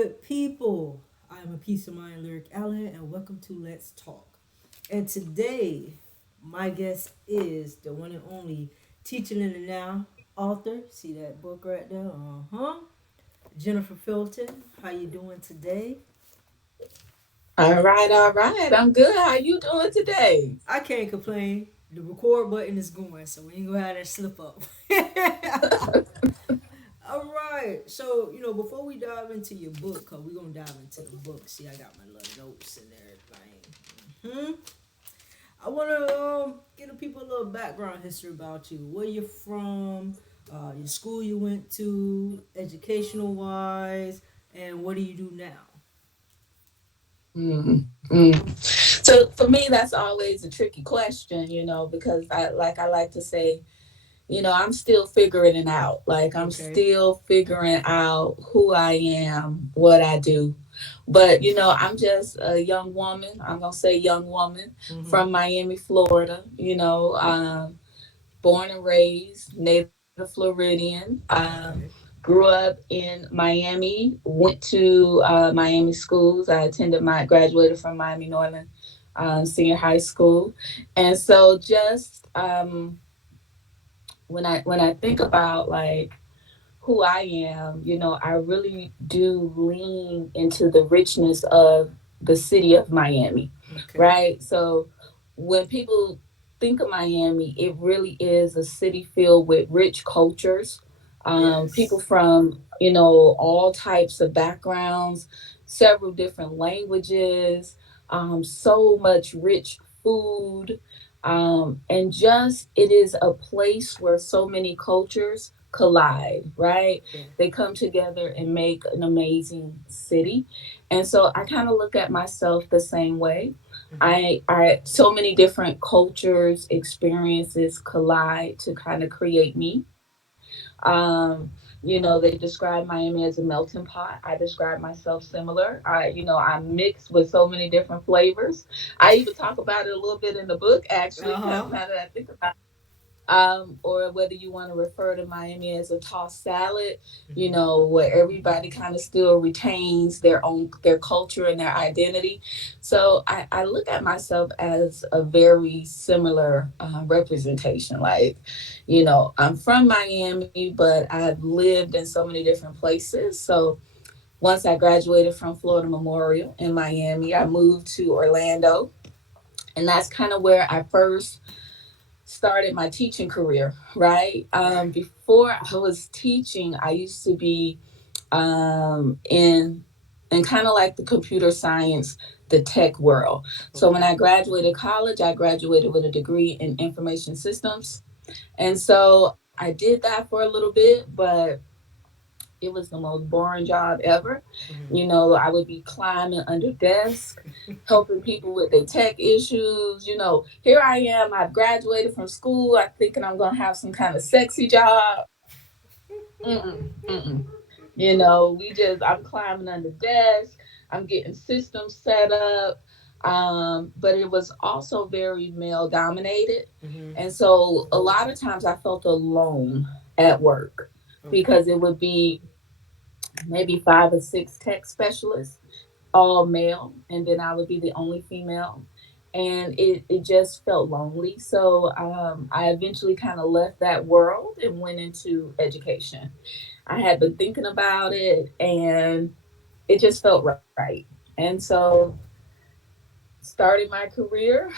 good people? I'm a peace of mind lyric Allen, and welcome to Let's Talk. And today, my guest is the one and only Teaching in the Now author. See that book right there? Jennifer Felton. How you doing today? All right, all right. I'm good. How you doing today? I can't complain. The record button is going, so we ain't gonna have that slip up. All right. So, before we dive into your book, because we're going to dive into the book. See, I got my little notes and everything. I want to give the people a little background history about you. Where you're from, your school you went to, educational wise, and what do you do now? Mm, mm. So for me, that's always a tricky question, because I like to say, I'm still figuring it out. Like I'm Okay. still figuring out who I am, what I do. But I'm just a young woman. I'm gonna say young woman Mm-hmm. from Miami, Florida. Born and raised, native Floridian. Okay. Grew up in Miami. Went to Miami schools. I graduated from Miami Northern Senior High School, and so just when I think about like who I am, I really do lean into the richness of the city of Miami, Okay. right? So when people think of Miami, it really is a city filled with rich cultures, people Yes. from, all types of backgrounds, several different languages, so much rich food. And just it is a place where so many cultures collide, right? Yeah. They come together and make an amazing city. And so I kind of look at myself the same way. Mm-hmm. I so many different cultures, experiences collide to kind of create me. They describe Miami as a melting pot. I describe myself similar. I'm mixed with so many different flavors. I even talk about it a little bit in the book, actually, Uh-huh. now that I think about or whether you want to refer to Miami as a tossed salad, Mm-hmm. where everybody kind of still retains their culture and their identity. So I look at myself as a very similar representation. Like, I'm from Miami, but I've lived in so many different places. So once I graduated from Florida Memorial in Miami, I moved to Orlando, and that's kind of where I first started my teaching career, right? Right. Before I was teaching, I used to be in kind of like the computer science, the tech world. So when Okay. I graduated college, I graduated with a degree in information systems. And so I did that for a little bit, but it was the most boring job ever. Mm-hmm. I would be climbing under desks, helping people with their tech issues. Here I am, I've graduated from school, I'm thinking I'm going to have some kind of sexy job. Mm-mm, mm-mm. I'm climbing under desks, I'm getting systems set up. But it was also very male dominated. Mm-hmm. And so a lot of times I felt alone at work Okay. because it would be maybe five or six tech specialists, all male, and then I would be the only female. And it just felt lonely. So I eventually kind of left that world and went into education. I had been thinking about it and it just felt right. And so started my career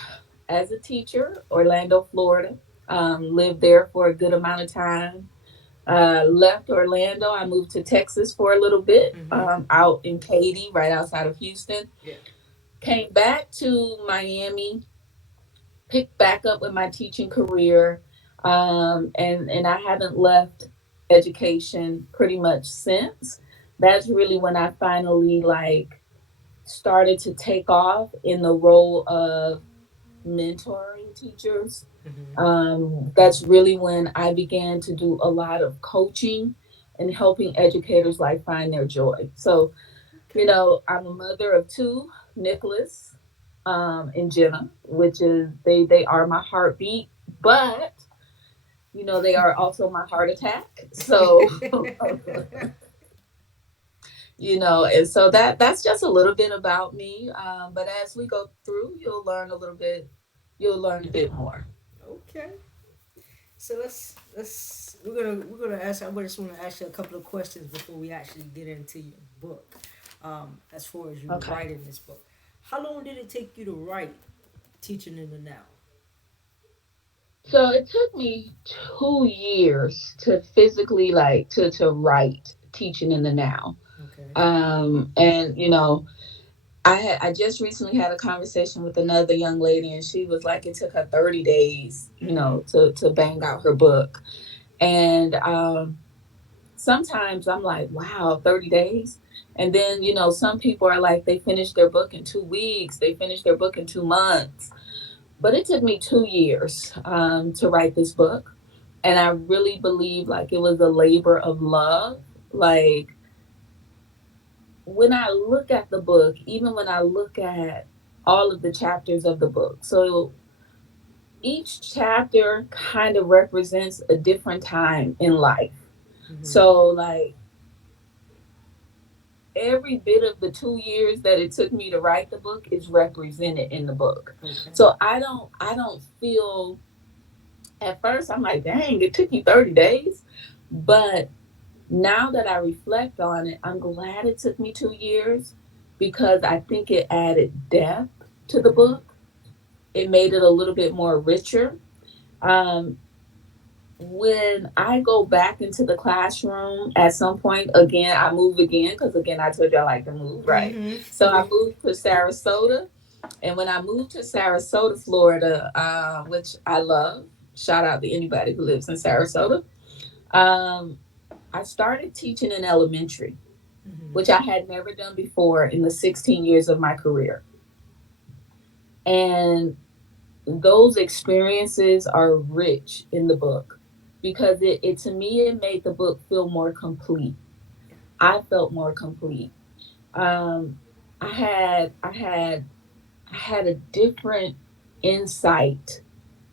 as a teacher, Orlando, Florida. Lived there for a good amount of time. Left Orlando. I moved to Texas for a little bit, Mm-hmm. out in Katy, right outside of Houston. Yeah. Came back to Miami, picked back up with my teaching career, and I haven't left education pretty much since. That's really when I finally like started to take off in the role of mentoring teachers. Mm-hmm. That's really when I began to do a lot of coaching and helping educators like find their joy. So, Okay. I'm a mother of two, Nicholas and Jenna, which is they are my heartbeat, but they are also my heart attack. So And so that's just a little bit about me. But as we go through, you'll learn a bit more. Okay. So we're gonna ask. I just want to ask you a couple of questions before we actually get into your book. As far as you Okay. writing this book, how long did it take you to write Teaching in the Now? So it took me 2 years to physically to write teaching in the now. Okay. And I just recently had a conversation with another young lady, and she was like, it took her 30 days, Mm-hmm. to bang out her book. And sometimes I'm like, wow, 30 days. And then, some people are like, they finished their book in 2 weeks, they finished their book in 2 months. But it took me 2 years to write this book. And I really believe like it was a labor of love. Like when I look at the book, even when I look at all of the chapters of the book, so each chapter kind of represents a different time in life. Mm-hmm. So, like, every bit of the 2 years that it took me to write the book is represented in the book. Okay. So I don't feel, at first I'm like, dang, it took you 30 days. But now that I reflect on it, I'm glad it took me 2 years because I think it added depth to the Mm-hmm. book. It made it a little bit more richer. Um, when I go back into the classroom at some point, again, I move again because, again, I told you I like to move, right? So Mm-hmm. I moved to Sarasota. And when I moved to Sarasota, Florida, which I love, shout out to anybody who lives in Sarasota, um, I started teaching in elementary, Mm-hmm. which I had never done before in the 16 years of my career. And those experiences are rich in the book because it to me it made the book feel more complete. I felt more complete. Um, I had a different insight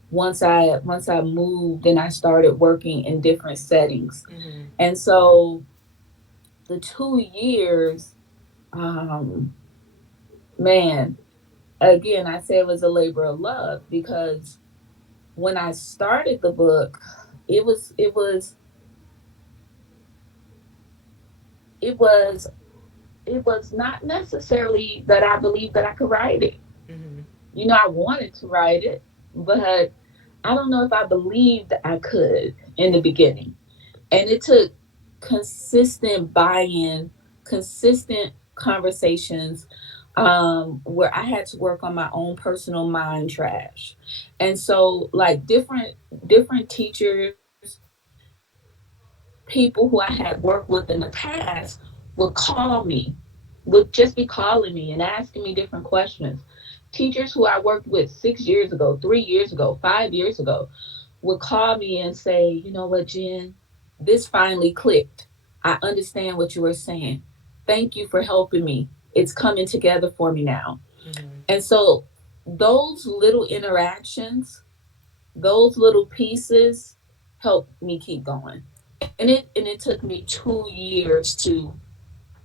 once I moved and I started working in different settings. Mm-hmm. And so the 2 years, um, man, again, I say it was a labor of love because when I started the book, it was it was it was it was not necessarily that I believed that I could write it. Mm-hmm. I wanted to write it, but I don't know if I believed I could in the beginning. And it took consistent buy-in, consistent conversations, where I had to work on my own personal mind trash. And so like different teachers, people who I had worked with in the past would call me, would just be calling me and asking me different questions. Teachers who I worked with 6 years ago, 3 years ago, 5 years ago would call me and say, you know what, Jen, this finally clicked. I understand what you were saying. Thank you for helping me. It's coming together for me now. Mm-hmm. And so those little interactions, those little pieces helped me keep going. And it took me 2 years to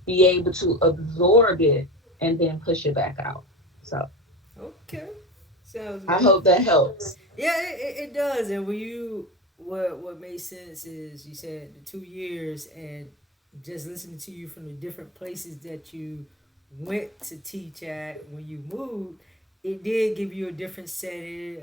be able to absorb it and then push it back out. So Okay. Sounds I good. hope that helps. Yeah, it does. And when you what made sense is you said the 2 years and just listening to you from the different places that you went to teach at when you moved, it did give you a different setting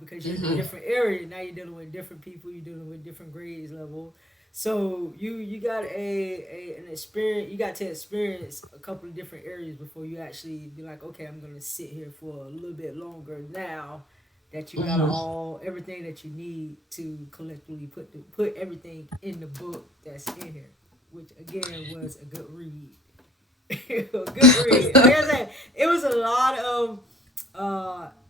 because you're in a Hmm. different area. Now you're dealing with different people. You're dealing with different grades level. So you got an experience. You got to experience a couple of different areas before you actually be like, okay, I'm gonna sit here for a little bit longer now that you got Hmm. all everything that you need to collectively put everything in the book that's in here, which again was a good read. A good read. Like I said, it was a lot of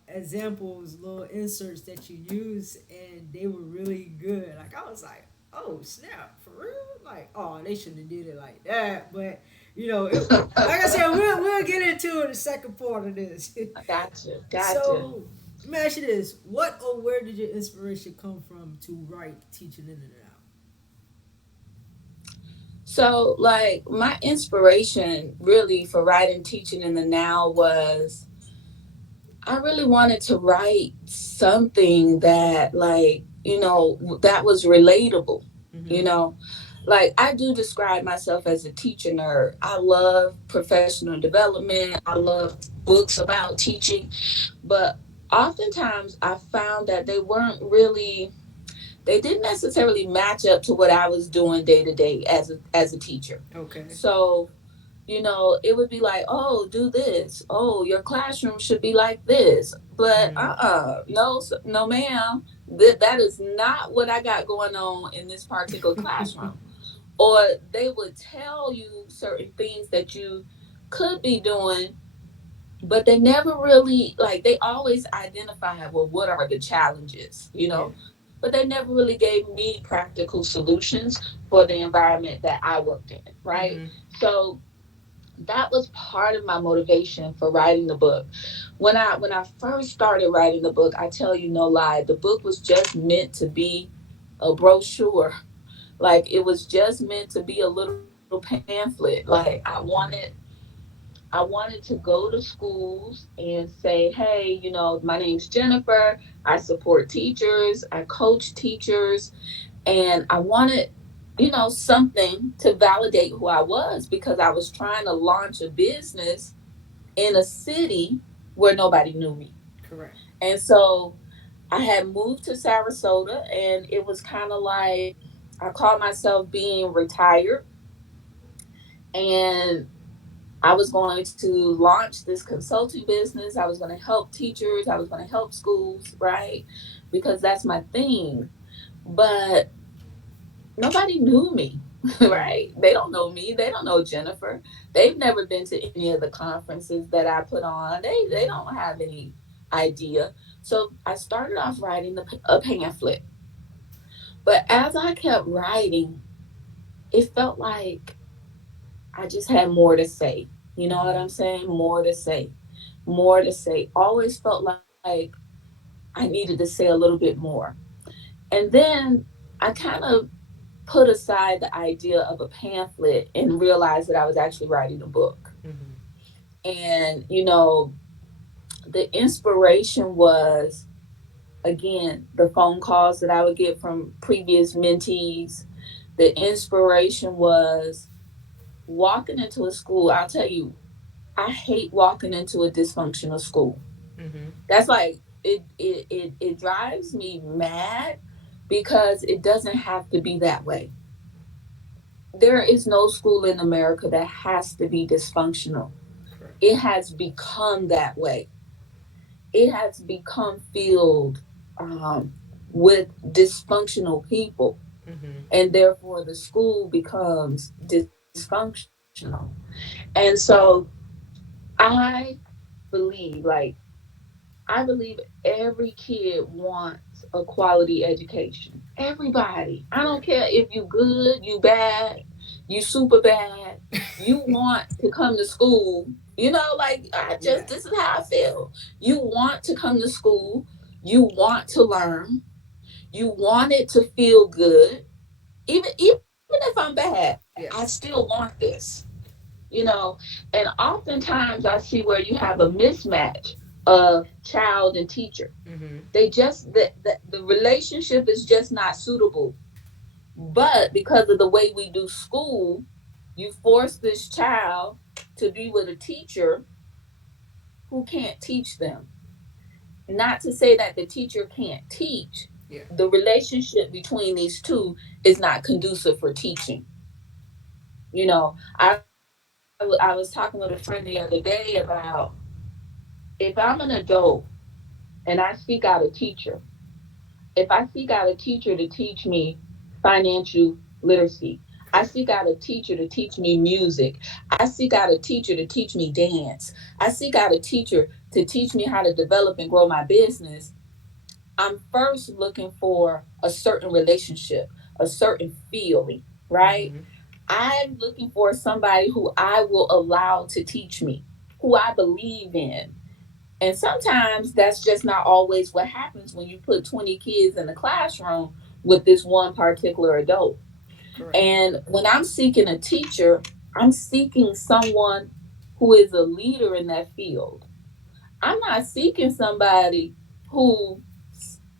examples, little inserts that you use, and they were really good. Like I was like, oh snap, for real? Like, oh, they shouldn't have did it like that. But like I said, we'll get into it in the second part of this. Gotcha. Gotcha. So let me ask you this: what or where did your inspiration come from to write "Teaching in and Out"? So, like, my inspiration really for writing Teaching in the Now was I really wanted to write something that, like, that was relatable. You Mm-hmm. know, like, I do describe myself as a teacher nerd. I love professional development, I love books about teaching, but oftentimes I found that they didn't necessarily match up to what I was doing day to day as a teacher. Okay. So, it would be like, oh, do this. Oh, your classroom should be like this. But Mm-hmm. no, no, ma'am. That is not what I got going on in this particular classroom. Or they would tell you certain things that you could be doing, but they never really, like, they always identified, well, what are the challenges, Yeah. but they never really gave me practical solutions for the environment that I worked in, right? Mm-hmm. So that was part of my motivation for writing the book. When I first started writing the book, I tell you no lie, the book was just meant to be a brochure. Like, it was just meant to be a little pamphlet. Like, I wanted to go to schools and say, hey, my name's Jennifer. I support teachers, I coach teachers, and I wanted, something to validate who I was, because I was trying to launch a business in a city where nobody knew me. Correct. And so I had moved to Sarasota, and it was kind of like I called myself being retired, and I was going to launch this consulting business. I was going to help teachers. I was going to help schools, right? Because that's my thing. But nobody knew me, Yeah. right? They don't know me. They don't know Jennifer. They've never been to any of the conferences that I put on. They Mm-hmm. don't have any idea. So I started off writing a pamphlet. But as I kept writing, it felt like I just had more to say. You know what Mm-hmm. I'm saying? More to say. More to say. Always felt like I needed to say a little bit more. And then I kind of put aside the idea of a pamphlet and realized that I was actually writing a book. Mm-hmm. And, the inspiration was, again, the phone calls that I would get from previous mentees. The inspiration was walking into a school. I'll tell you, I hate walking into a dysfunctional school. Mm-hmm. That's like, it drives me mad, because it doesn't have to be that way. There is no school in America that has to be dysfunctional. Correct. It has become that way. It has become filled um, with dysfunctional people, Mm-hmm. and therefore the school becomes dysfunctional. And so I believe, I believe every kid wants a quality education. Everybody. I don't Right. care if you good, you bad, you super bad. You want to come to school. Like, Yeah. this is how I feel. You want to come to school. You want to learn. You want it to feel good. Even if I'm bad, I Yes. still want this. you know and oftentimes I see where you have a mismatch of child and teacher. Mm-hmm. The relationship is just not suitable. But because of the way we do school, you force this child to be with a teacher who can't teach them. Not to say that the teacher can't teach. Yeah. The relationship between these two is not conducive for teaching. I was talking with a friend the other day about, if I'm an adult and I seek out a teacher, if I seek out a teacher to teach me financial literacy, I Correct. seek out a teacher to teach me music, I seek out a teacher to teach me dance, I seek out a teacher to teach me how to develop and grow my business, I'm first looking for a certain relationship, a certain feeling, right? Mm-hmm. I'm looking for somebody who I will allow to teach me, who I believe in. And sometimes that's just not always what happens when you put 20 kids in the classroom with this one particular adult. Correct. And when I'm seeking a teacher, I'm seeking someone who is a leader in that field. I'm not seeking somebody who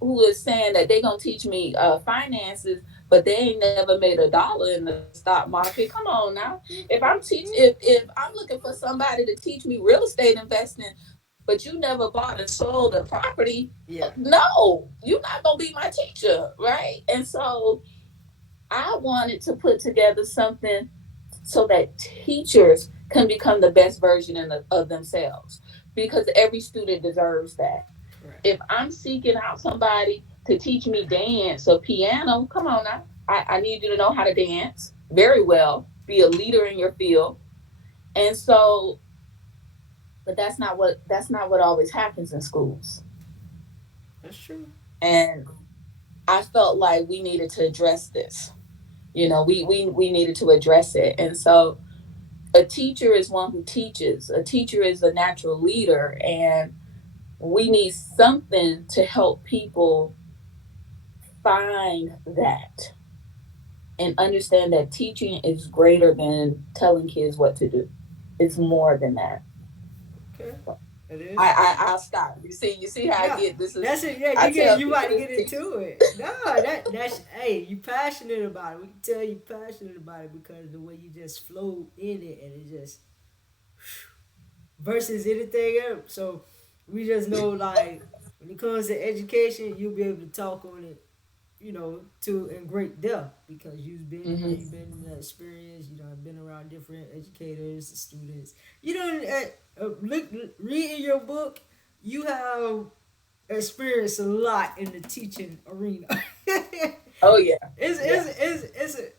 who is saying that they're gonna teach me finances, but they ain't never made $1 in the stock market. Come on now. If I'm looking for somebody to teach me real estate investing, but you never bought and sold a property, Yeah. no, you're not gonna be my teacher, right? And so I wanted to put together something so that teachers can become the best version of themselves, because every student deserves that. Correct. If I'm seeking out somebody to teach me dance or piano, come on now. I need you to know how to dance very well, be a leader in your field. And so, but that's not what always happens in schools. That's true. And I felt like we needed to address this. We needed to address it. And so a teacher is one who teaches. A teacher is a natural leader, and we need something to help people find that and understand that teaching is greater than telling kids what to do. It's more than that. Okay. It is. I'll stop. You see how I Yeah, get this is that's it. Yeah, I tell you about people to this get teaching. into it. No, that's hey, you passionate about it. We can tell you passionate about it because the way you just flow in it and it just versus anything else. So we just know like when it comes to education, you'll be able to talk on it, to in great depth because Mm-hmm. you've been in that experience. You know, been around different educators, students. You know, reading your book, you have experienced a lot in the teaching arena. Oh yeah, yeah.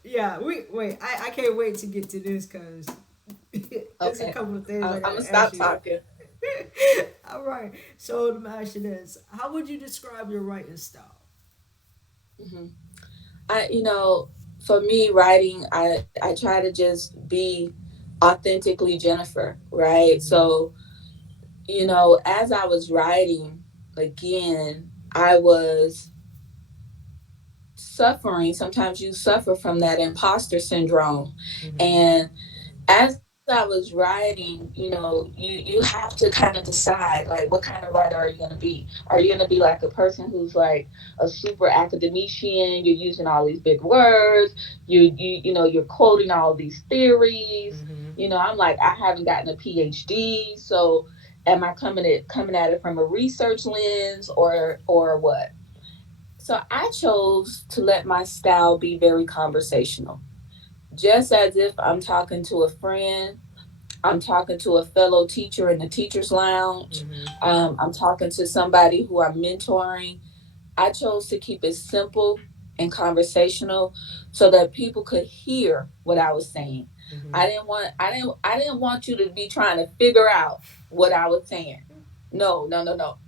Yeah. I can't wait to get to this because it's a Okay, couple of things I'm I gonna gotta ask stop you. talking. All right. So let me ask you this: how would you describe your writing style? Hmm. For me, writing, I try to just be authentically Jennifer, right? Mm-hmm. So as I was writing, again, I was suffering. Sometimes you suffer from that imposter syndrome. Mm-hmm. And as I was writing, you have to kind of decide, like, what kind of writer are you going to be? Are you going to be like a person who's like a super academician? You're using all these big words. You're quoting all these theories. Mm-hmm. I'm like, I haven't gotten a PhD, so am I coming at it from a research lens or what? So I chose to let my style be very conversational, just as if I'm talking to a friend. I'm talking to a fellow teacher in the teacher's lounge. Mm-hmm. I'm talking to somebody who I'm mentoring. I chose to keep it simple and conversational so that people could hear what I was saying. Mm-hmm. I didn't want you to be trying to figure out what I was saying. No, no, no, no.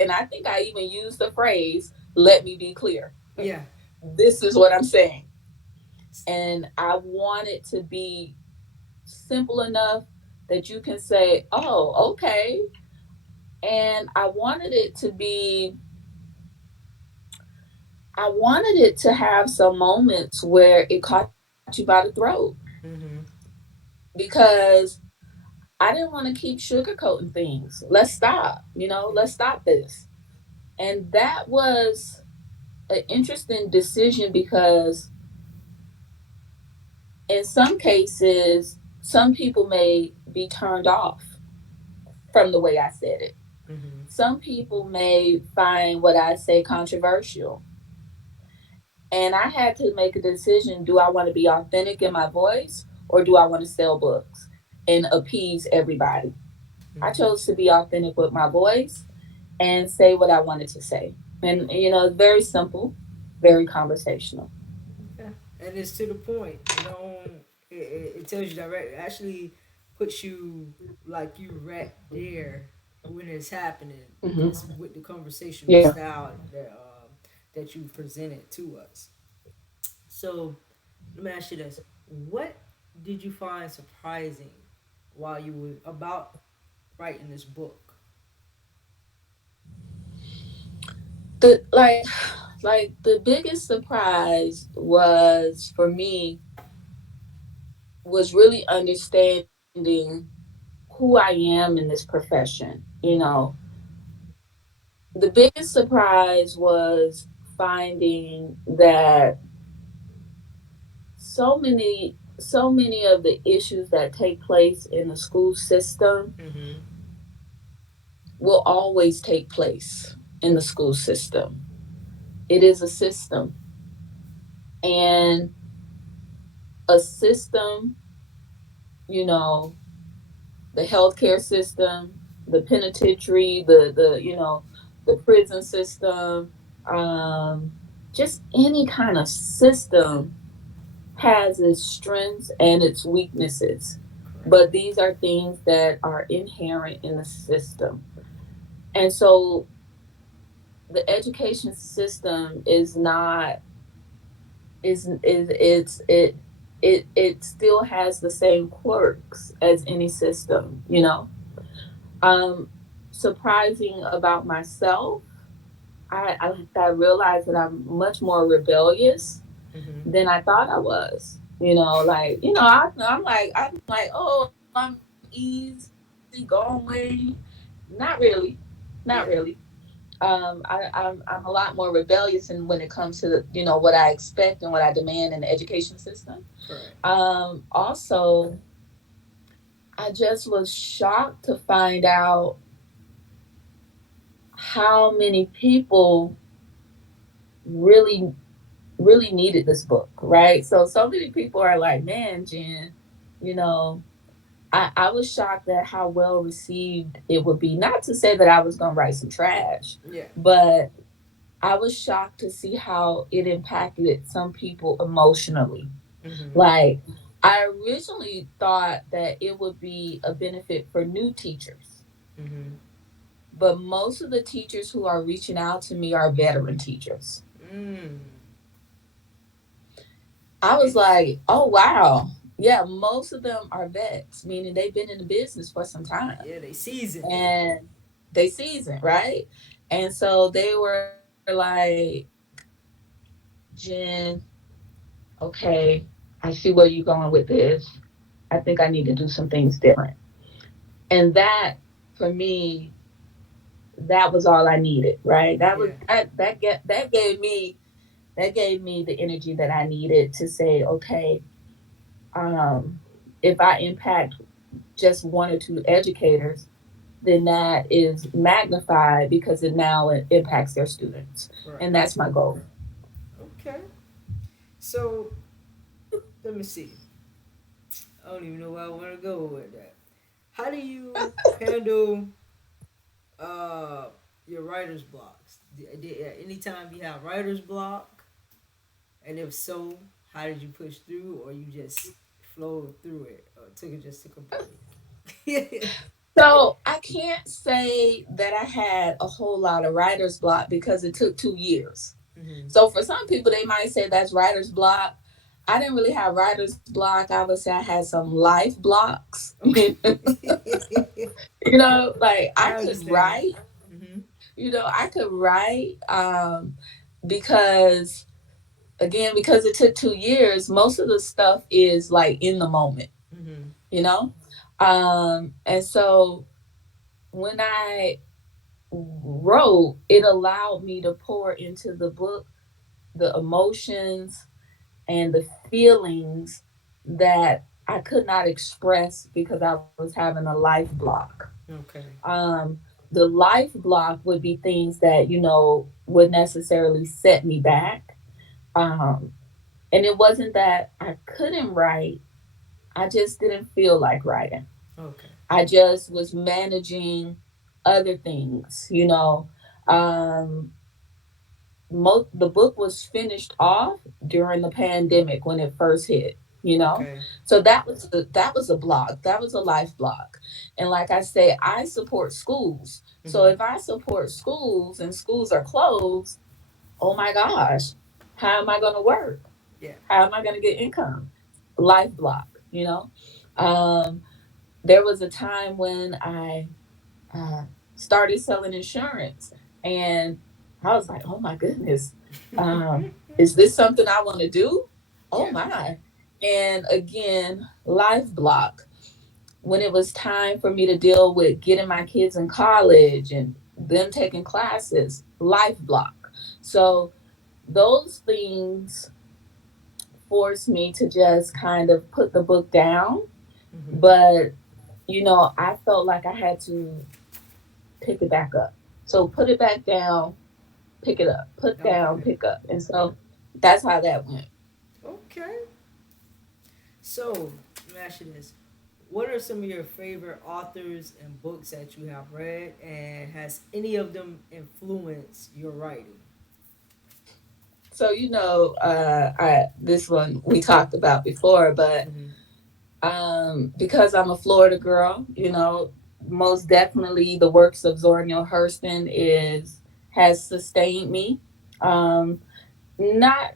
And I think I even used the phrase, let me be clear. Yeah. This is what I'm saying. And I want it to be simple enough that you can say, "Oh, okay." And I wanted it to have some moments where it caught you by the throat, Mm-hmm. because I didn't want to keep sugarcoating things. Let's stop, Yeah. let's stop this. And that was an interesting decision because in some cases, some people may be turned off from the way I said it. Mm-hmm. Some people may find what I say controversial. And I had to make a decision: do I want to be authentic in my voice, or do I want to sell books and appease everybody? I Mm-hmm. chose to be authentic with my voice and say what I wanted to say. And, it's very simple, very conversational. Yeah. And it's to the point. It tells you direct. It actually puts you like you right there when it's happening. Hmm. Just with the conversational Yeah. style that you presented to us. So let me ask you this: what did you find surprising while you were about writing this book? The like Like the biggest surprise was for me was really understanding who I am in this profession. You know, Mm-hmm. the biggest surprise was finding that so many of the issues that take place in the school system Mm-hmm. will always take place in the school system. It is a system, and a system, you know, the healthcare system, the penitentiary, the prison system, um, just any kind of system has its strengths and its weaknesses. Correct. But these are things that are inherent in the system. And so the education system is not is it still has the same quirks as any system. Um Surprising about myself, I realized that I'm much more rebellious Mm-hmm. than I thought I was. I'm like, oh, I'm easy going. Not really, not Yeah. really. I'm a lot more rebellious in when it comes to what I expect and what I demand in the education system. Correct. Also, I just was shocked to find out how many people really really needed this book, right? So many people are like, man, Jen, you know, I was shocked at how well received it would be. Not to say that I was gonna write some trash, Yeah. but I was shocked to see how it impacted some people emotionally. Mm-hmm. Like, I originally thought that it would be a benefit for new teachers, Mm-hmm. but most of the teachers who are reaching out to me are veteran teachers. Mm. I was Interesting. like, oh, wow. Yeah, most of them are vets, meaning they've been in the business for some time Yeah, they seasoned. and they seasoned, right? And so they were like, Jen, okay, I see where you're going with this. I think I need to do some things different. And that, for me, that was all I needed, right? That was Yeah. that gave me the energy that I needed to say, okay, if I impact just one or two educators, then that is magnified because it now impacts their students. Right. And that's my goal. Okay. So let me see. I don't even know where I want to go with that. How do you handle uh your writer's blocks? Anytime you have writer's block, and if so, how did you push through, or you just flowed through it, or took it just to complete? So I can't say that I had a whole lot of writer's block because it took 2 years. Mm-hmm. So for some people, they might say that's writer's block. I didn't really have writer's block. I would say I had some life blocks. Okay. Like I I could understand. write. Mm-hmm. I could write because because it took 2 years, most of the stuff is like in the moment, Mm-hmm. you know? And so when I wrote, it allowed me to pour into the book the emotions and the feelings that I could not express because I was having a life block. Okay. Um, the life block would be things that, would necessarily set me back. Um, and it wasn't that I couldn't write, I just didn't feel like writing. Okay. I just was managing other things. Um, the book was finished off during the pandemic when it first hit. Okay. So that was a block, that was a life block. And like I say, I support schools, so Mm-hmm. if I support schools and schools are closed, oh my gosh, how am I going to work? Yeah. How am I going to get income? Life block. um there was a time when I uh, started selling insurance, and I was like, oh my goodness. Is this something I want to do? Oh Yeah. my. And again, life block. When it was time for me to deal with getting my kids in college and them taking classes, life block. So those things forced me to just kind of put the book down. Mm-hmm. But, I felt like I had to pick it back up. So put it back down, pick it up, put down, Okay. pick up. And so that's how that went. Okay. So, let me ask you this. What are some of your favorite authors and books that you have read, and has any of them influenced your writing? So, this one we talked about before, but Mm-hmm. because I'm a Florida girl, most definitely the works of Zora Neale Hurston is has sustained me. Um, not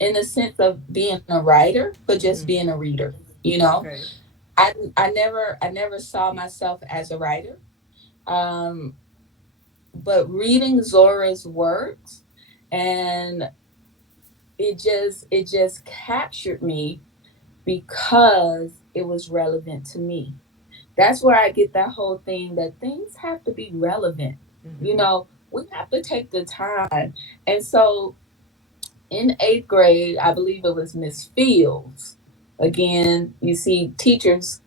in the sense of being a writer, but just Mm-hmm. being a reader. You know, Okay. I never saw myself as a writer. Um, but reading Zora's works, and it just captured me because it was relevant to me. That's where I get that whole thing that things have to be relevant. Mm-hmm. We have to take the time. And so in 8th grade, I believe it was Miss Fields. Again, you see, teachers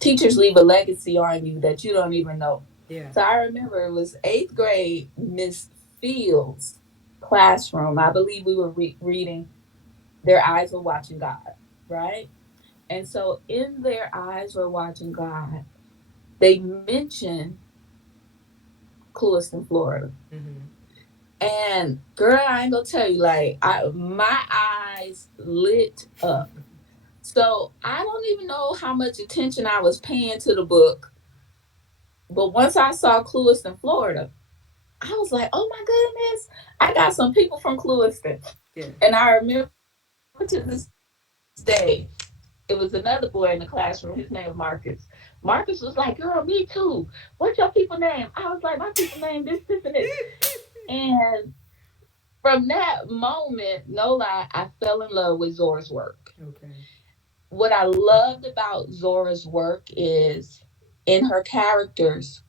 leave a legacy on you that you don't even know. Yeah. So I remember it was 8th grade, Miss Fields' classroom. I believe we were reading Their Eyes Were Watching God, right? And so in Their Eyes Were Watching God, they mentioned Clewiston, Florida. Mm-hmm. And girl, I ain't gonna tell you, like my eyes lit up. So I don't even know how much attention I was paying to the book, but once I saw Clewiston, Florida, I was like, oh my goodness, I got some people from Clewiston. Yeah. And I remember to this day, it was another boy in the classroom. His name was Marcus. Marcus was like, girl, me too. What's your people name? I was like, my people name this, and this. And from that moment, no lie, I fell in love with Zora's work. Okay. What I loved about Zora's work is in her characters,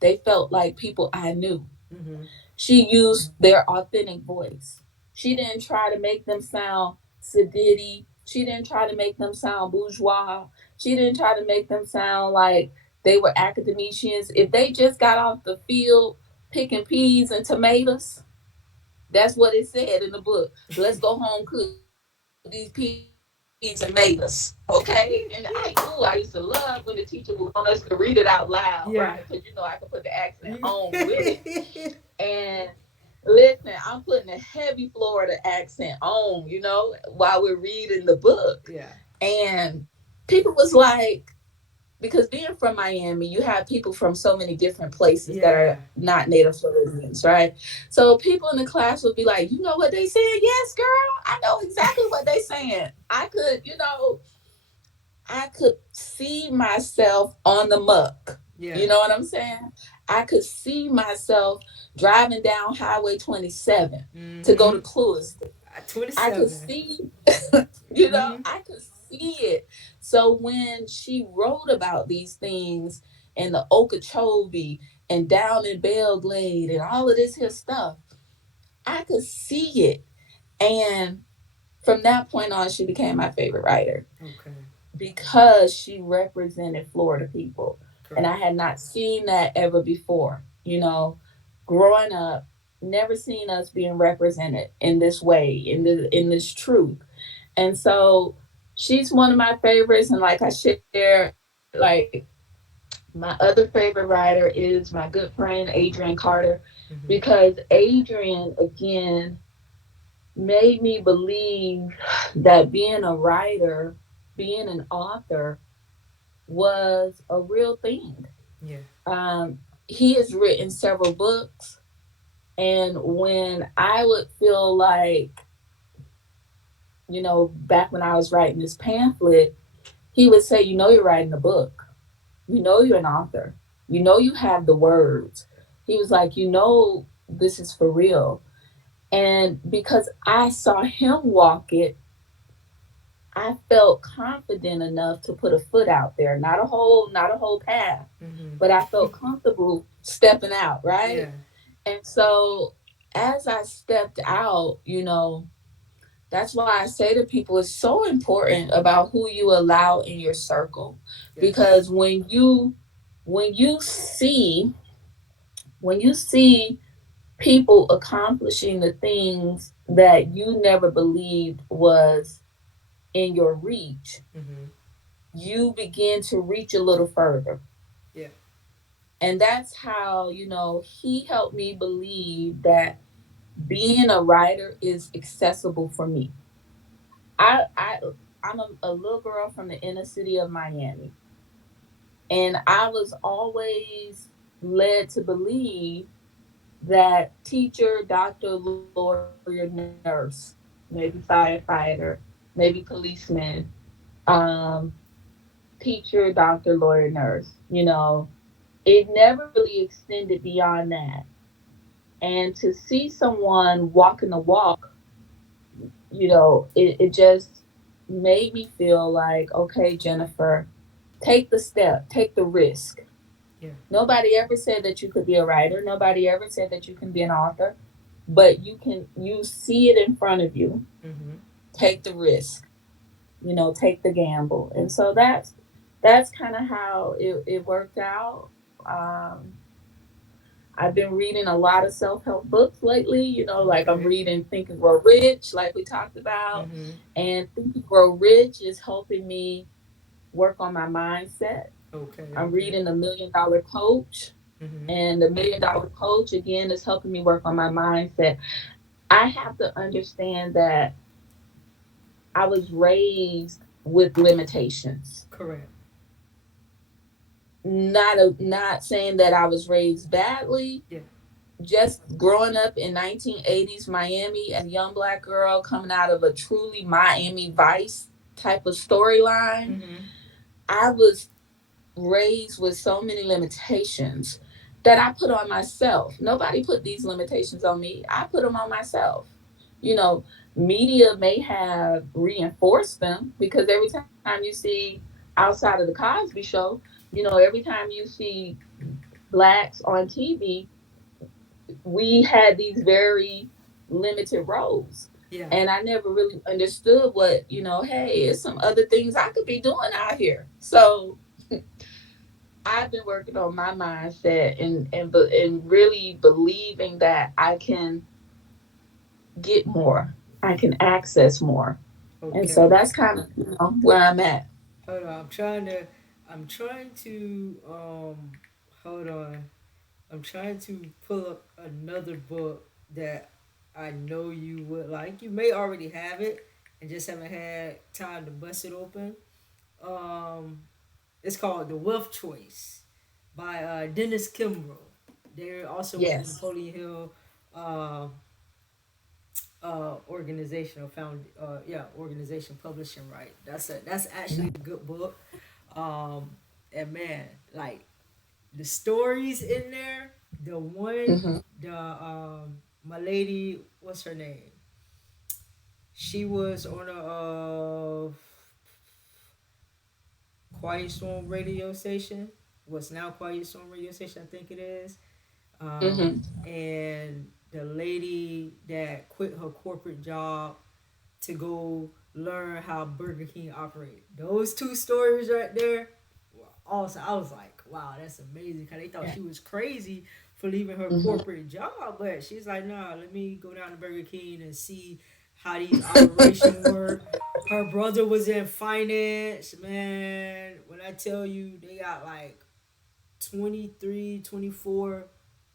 they felt like people I knew. Mm-hmm. She used their authentic voice. She didn't try to make them sound sedity. She didn't try to make them sound bourgeois. She didn't try to make them sound like they were academicians. If they just got off the field picking peas and tomatoes, that's what it said in the book. Let's go home, cook these peas and tomatoes. Okay? And I used to love when the teacher would want us to read it out loud, right? Because Yeah. I could put the accent home with it. And listen, I'm putting a heavy Florida accent on, while we're reading the book. Yeah. And people was like, because being from Miami, you have people from so many different places that Yeah. are not native Floridians, right? So people in the class would be like, you know what they saying? Yes, girl, I know exactly what they saying. I could see myself on the muck. Yeah. You know what I'm saying? I could see myself driving down Highway 27 to go Mm-hmm. to Clewiston. I could 27. see, Mm-hmm. I could see it. So when she wrote about these things in the Okeechobee and down in Belle Glade and all of this here stuff, I could see it. And from that point on, she became my favorite writer Okay. because she represented Florida people. And I Correct. had not seen that ever before. Growing up, never seen us being represented in this way, in this truth. And so she's one of my favorites. And like I shared, like my other favorite writer is my good friend Adrian Carter, Mm-hmm. because Adrian again made me believe that being a writer, being an author was a real thing. Yeah. He has written several books, and when I would feel like, back when I was writing this pamphlet, he would say, you're writing a book. You're an author. You have the words. He was like, this is for real. And because I saw him walk it, I felt confident enough to put a foot out there, not a whole path, but I Mm-hmm. felt comfortable stepping out, Yeah. right? And so as I stepped out, that's why I say to people it's so important about who you allow in your circle. Yes. Because when you see when you see people accomplishing the things that you never believed was in your reach, Mm-hmm. you begin to reach a little further. Yeah. And that's how, he helped me believe that being a writer is accessible for me. I'm a little girl from the inner city of Miami, and I was always led to believe that teacher, doctor, lawyer, nurse, maybe firefighter, maybe policeman, um, teacher, doctor, lawyer, nurse. It never really extended beyond that. And to see someone walking the walk, it just made me feel like, okay, Jennifer, take the step, take the risk. Yeah. Nobody ever said that you could be a writer. Nobody ever said that you can be an author, but you see it in front of you. Mm-hmm. Take the risk, take the gamble. And so that's kind of how it worked out. I've been reading a lot of self-help books lately, like I'm Okay. reading Think and Grow Rich, like we talked about. Mm-hmm. And Think and Grow Rich is helping me work on my mindset. Okay. I'm Okay. reading The $1 Million Coach, Mm-hmm. and The $1 Million Coach again is helping me work on my mindset. I have to understand that I was raised with limitations. Correct. Not saying that I was raised badly, Yeah. just growing up in 1980s Miami as a young black girl coming out of a truly Miami Vice type of storyline, Mm-hmm. I was raised with so many limitations that I put on myself. Nobody put these limitations on me. I put them on myself. You know, Media may have reinforced them because every time you see outside of the Cosby show, every time you see blacks on TV, we had these very limited roles. Yeah. And I never really understood what, hey, there's some other things I could be doing out here. So I've been working on my mindset and really believing that I can get more, I can access more, and so Okay. that's kind of where I'm at. Hold on. I'm trying to hold on. I'm trying to pull up another book that I know you would like. You may already have it and just haven't had time to bust it open. Um, it's called The Wealth Choice by Dennis Kimbrough. They're also with the Yes. Napoleon Hill uh, organization or found organization publishing, right. That's actually a good book. Um, and man, like the stories in there, the one Mm-hmm. the my lady, what's her name, she was on a Quiet Storm radio station, what's now Quiet Storm radio station, I think it is. Mm-hmm. And the lady that quit her corporate job to go learn how Burger King operate. Those two stories right there. Also, I was like, wow, that's amazing. Cause they thought Yeah. she was crazy for leaving her Mm-hmm. corporate job, but she's like, nah, let me go down to Burger King and see how these operations work. Her brother was in finance, man. When I tell you, they got like 23, 24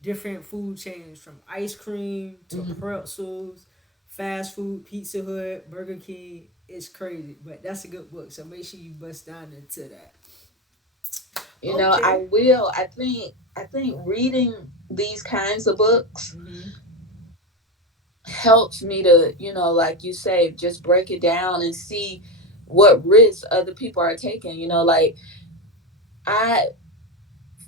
different food chains from ice cream to Mm-hmm. pretzels, fast food, Pizza Hut, Burger King. It's crazy, but that's a good book. So make sure you bust down into that. I Okay. will. I think reading these kinds of books Mm-hmm. helps me to, like you say, just break it down and see what risks other people are taking. Like I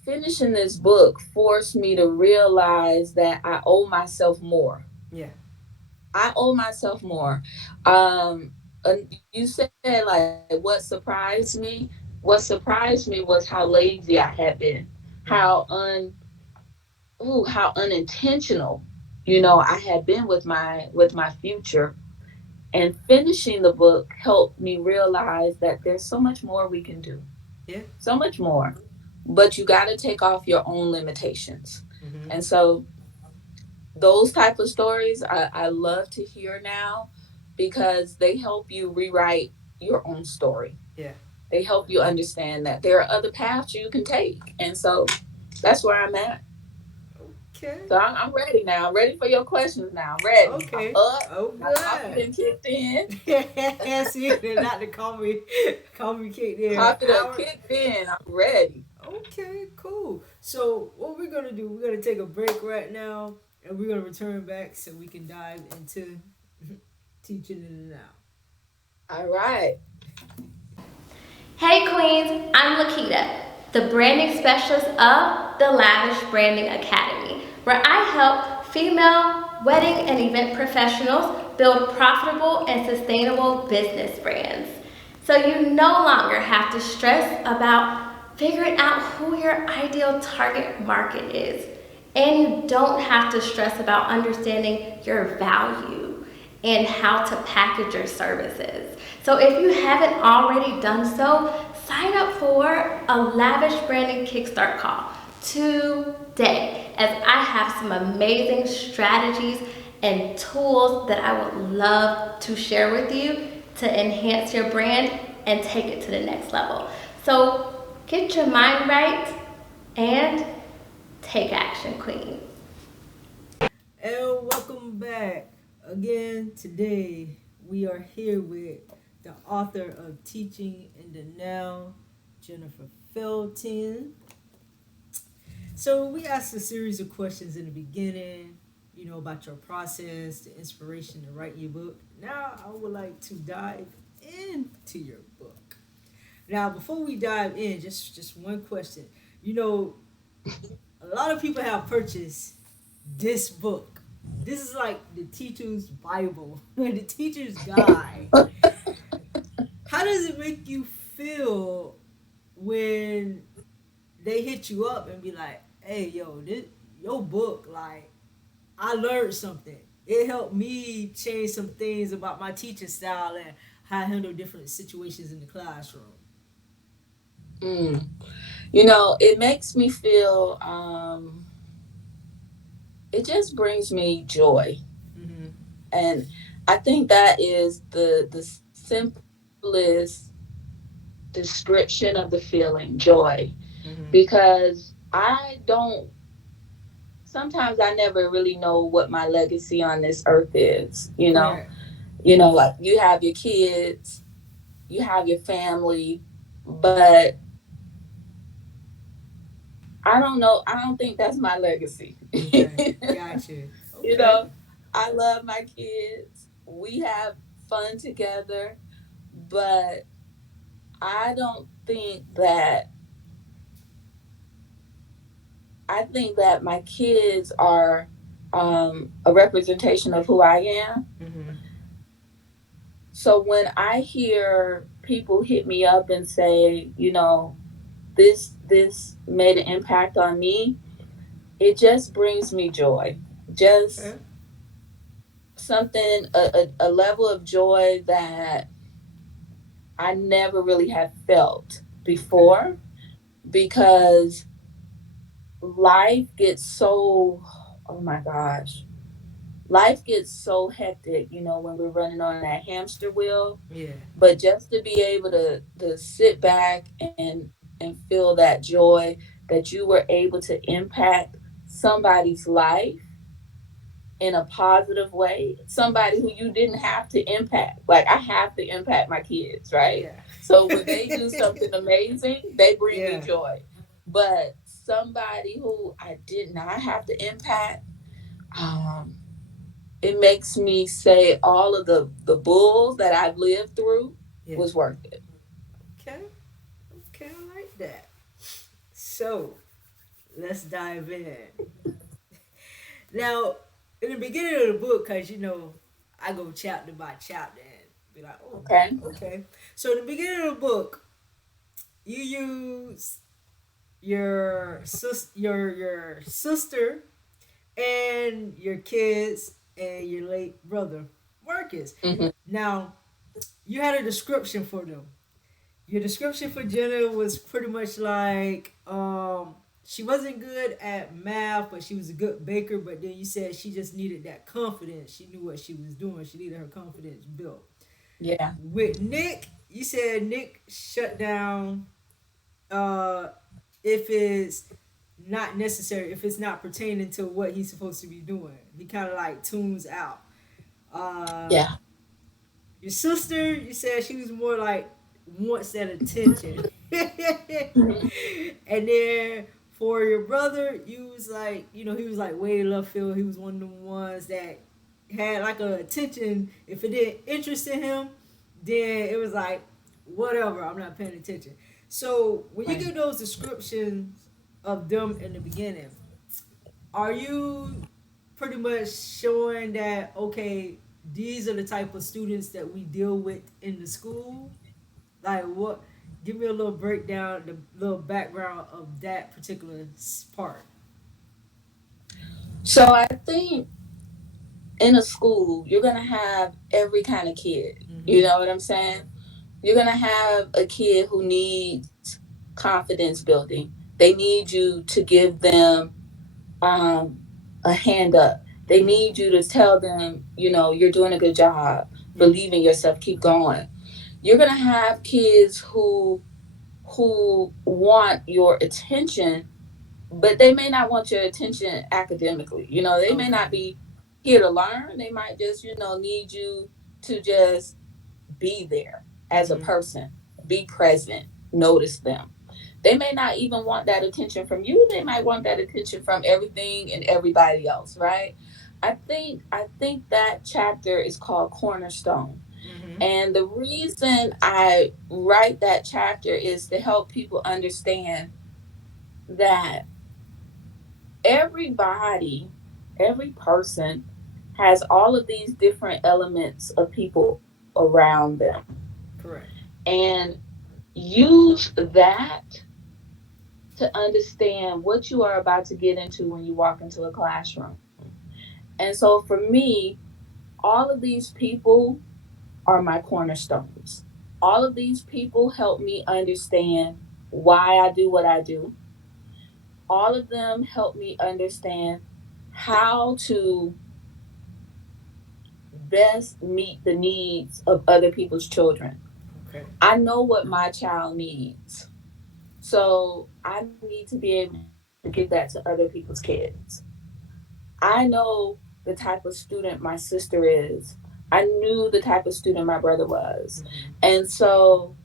finishing this book forced me to realize that I owe myself more. Yeah. I owe myself more. You said like what surprised me. What surprised me was how lazy I had been, how Mm-hmm. how unintentional, Mm-hmm. I had been with my future. And finishing the book helped me realize that there's so much more we can do, Yeah. so much more. But you got to take off your own limitations. Mm-hmm. And so those type of stories I love to hear now because they help you rewrite your own story. Yeah. They help you understand that there are other paths you can take. And so that's where I'm at. Okay. So I'm ready now. I'm ready for your questions now. I'm ready. I'm Okay. up. Oh, My coffee good. done kicked in. See, they're not to call me Kate there an Coffee done hour. kicked in. I'm ready. Okay, cool. So what we're gonna do? We're gonna take a break right now, and we're gonna return back so we can dive into teaching in and out. All right. Hey Queens, I'm Lakita, the branding specialist of the Lavish Branding Academy, where I help female wedding and event professionals build profitable and sustainable business brands. So you no longer have to stress about figuring out who your ideal target market is. And you don't have to stress about understanding your value and how to package your services. So if you haven't already done so, sign up for a Lavish Branding Kickstart call today, as I have some amazing strategies and tools that I would love to share with you to enhance your brand and take it to the next level. So get your mind right and take action, Queen. And welcome back again. Today we are here with the author of Teaching in the Now, Jennifer Felton. So we asked a series of questions in the beginning, about your process, the inspiration to write your book. Now I would like to dive into your book. Now before we dive in, just one question. You know, a lot of people have purchased this book. This is like the teacher's Bible, the teacher's guide. How does it make you feel when they hit you up and be like, "Hey, yo, this your book, like, I learned something. It helped me change some things about my teaching style and how I handle different situations in the classroom." Mm. It makes me feel, it just brings me joy. Mm-hmm. And I think that is the simplest description of the feeling, joy. Mm-hmm. Because sometimes I never really know what my legacy on this earth is, Correct. like you have your kids, you have your family, but I don't know. I don't think that's my legacy. Okay. Gotcha. you Okay. know, I love my kids. We have fun together, but I don't think that I think that my kids are a representation of who I am. Mm-hmm. So when I hear people hit me up and say, this made an impact on me, it just brings me joy. Just Okay. something, a level of joy that I never really have felt Okay. before, because life gets so, oh my gosh, life gets so hectic, when we're running on that hamster wheel. Yeah. But just to be able to sit back and feel that joy that you were able to impact somebody's life in a positive way, somebody who you didn't have to impact. Like, I have to impact my kids, right? Yeah. So when they do something amazing, they bring me Yeah. joy. But somebody who I did not have to impact, um, it makes me say all of the bulls that I've lived through Yeah. was worth it. Okay. Okay, I like that. So let's dive in. Now, in the beginning of the book, because I go chapter by chapter and be like, oh, Okay. okay. So in the beginning of the book, you use your sister and your kids and your late brother Marcus. Hmm. Now you had a description for them. Your description for Jenna was pretty much like she wasn't good at math, but she was a good baker. But then you said she just needed that confidence. She knew what she was doing. She needed her confidence built. Yeah. With Nick, you said Nick shut down uh, if it's not necessary, if it's not pertaining to what he's supposed to be doing. He kind of like tunes out. Uh, Yeah. your sister, you said she was more like wants that attention. Mhm. And then for your brother, you was like, he was like way left field. He was one of them ones that had like a attention. If it didn't interest in him, then it was like, whatever, I'm not paying attention. So when you Right. give those descriptions of them in the beginning, are you pretty much showing that okay, these are the type of students that we deal with in the school? Like what? Give me a little breakdown, the little background of that particular part. So I think in a school, you're gonna have every kind of kid. You Mm-hmm. know what I'm saying? You're gonna have a kid who needs confidence building. They need you to give them um, a hand up. They Mm-hmm. need you to tell them, you're doing a good job. Mm-hmm. Believe in yourself. Keep going. You're gonna have kids who want your attention, but they may not want your attention academically. They may Okay. not be here to learn. They might just, need you to just be there as a Mm-hmm. person, be present, notice them. They may not even want that attention from you. They might want that attention from everything and everybody else, right? I think that chapter is called Cornerstone. Mm-hmm. And the reason I write that chapter is to help people understand that everybody, every person has all of these different elements of people around them. Correct. And use that to understand what you are about to get into when you walk into a classroom. And so for me, all of these people are my cornerstones. All of these people help me understand why I do what I do. All of them help me understand how to best meet the needs of other people's children. Okay. I know what my child needs. So I need to be able to give that to other people's kids. I know the type of student my sister is. I knew the type of student my brother was. Mm-hmm. And so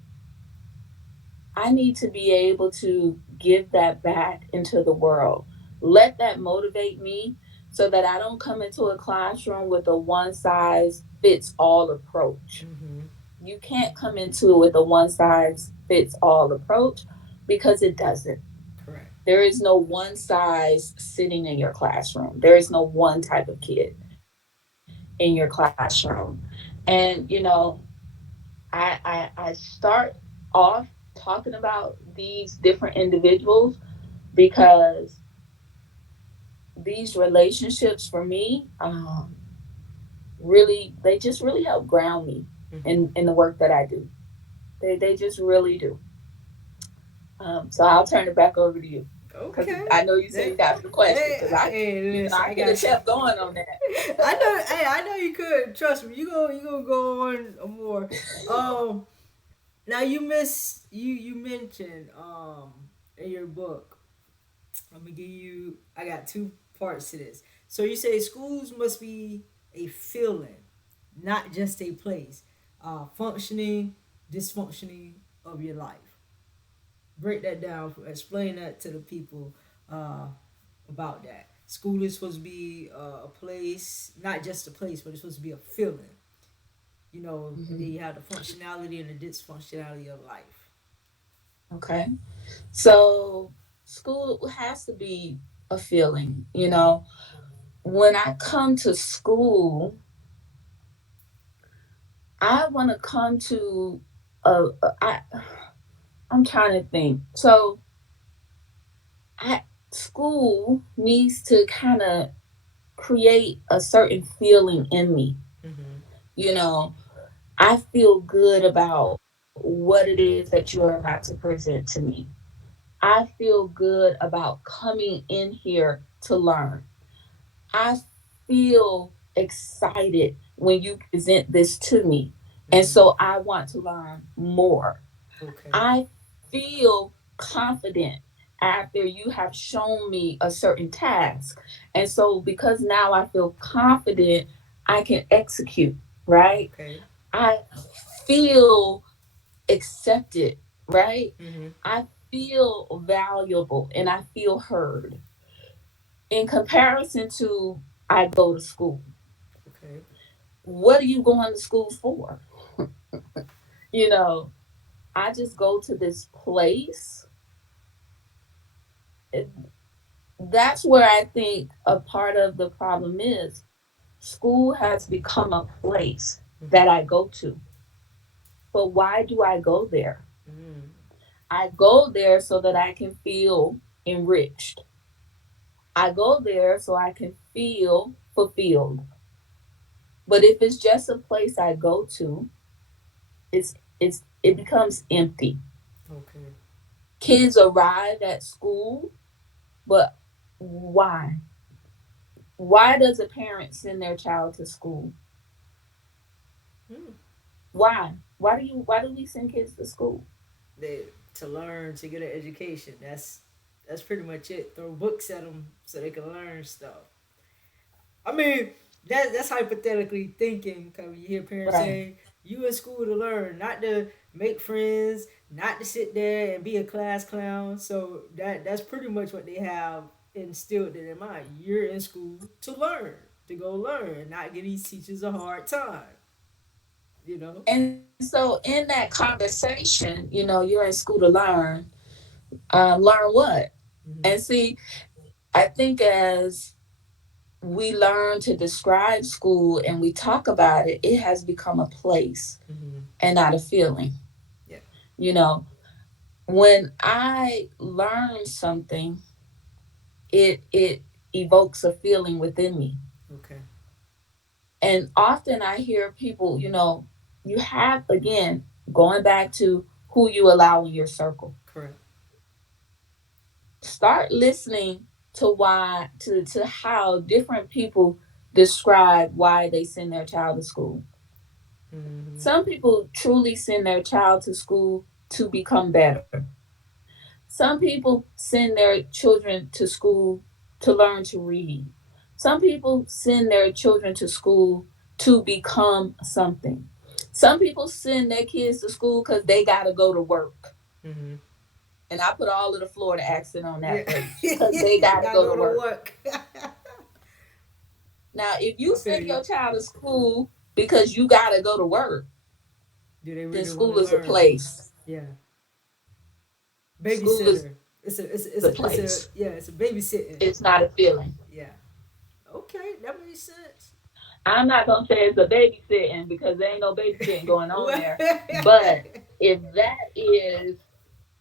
I need to be able to give that back into the world. Let that motivate me so that I don't come into a classroom with a one size fits all approach. Mm-hmm. You can't come into it with a one size fits all approach because it doesn't. Correct. There is no one size sitting in your classroom. There is no one type of kid in your classroom. And I start off talking about these different individuals because these relationships for me really they just really help ground me Mm-hmm. in the work that I do. They just really do. So I'll turn it back over to you because Okay. I know you said you got some questions because Hey, listen, I I could have got you. kept going on that. I know. Hey, I know you could. Trust me. You gonna go on more. Um. Now you mentioned in your book. I'm gonna give you. I got two parts to this. So you say schools must be a feeling, not just a place. Functioning, dysfunctioning of your life. Break that down. Explain that to the people uh, about that. School is supposed to be a place, not just a place, but it's supposed to be a feeling. And then Mhm. you have the functionality and the dysfunctionality of life. Okay. So school has to be a feeling. When I come to school, I want to come to I I'm trying to think. So school needs to kind of create a certain feeling in me. Mm-hmm. You know, I feel good about what it is that you're about to present to me. I feel good about coming in here to learn. I feel excited when you present this to me. And Mm-hmm. so I want to learn more. Okay. I feel confident after you have shown me a certain task. And so because now I feel confident, I can execute, right? Okay. I feel accepted, right? Mm-hmm. I feel valuable and I feel heard. In comparison to I go to school. Okay. What are you going to school for? You know, I just go to this place. That's where I think a part of the problem is. School has become a place that Mm-hmm. I go to. But why do I go there? Mm-hmm. I go there so that I can feel enriched. I go there so I can feel fulfilled. But if it's just a place I go to, it becomes empty. Okay. Kids arrive at school, but why? Why does a parent send their child to school? Mm. Why? Why do we send kids to school? They to learn to get an education. That's pretty much it. Throw books at them so they can learn stuff. I mean, that's hypothetically thinking. Cause you hear parents Right. say, "You in school to learn, not to make friends, not to sit there and be a class clown." So that's pretty much what they have instilled in their mind. You're in school to learn, to go learn, not give these teachers a hard time. You know. And so in that conversation, you're in school to learn. Learn what? Mm-hmm. And see, I think as we learn to describe school and we talk about it, it has become a place Mm-hmm. and not a feeling. Yeah. You know, when I learn something, it evokes a feeling within me. Okay. And often I hear people, you have, again, going back to who you allow in your circle. Correct. Start listening to how different people describe why they send their child to school. Mm-hmm. Some people truly send their child to school to become better. Some people send their children to school to learn to read. Some people send their children to school to become something. Some people send their kids to school because they got to go to work. Mm-hmm. And I put all of the Florida accent on Yeah. that phrase because they got to Gotta go go to to work. work. Now, if you I feel send you. your child to school because you got to go to work, Do they then really want school to is a learn? place. Yeah. School is Babysitter. a place. It's a babysitting. It's not a feeling. Yeah. Okay, that makes sense. I'm not gonna say it's a babysitting because there ain't no babysitting going on Well, there. But if that is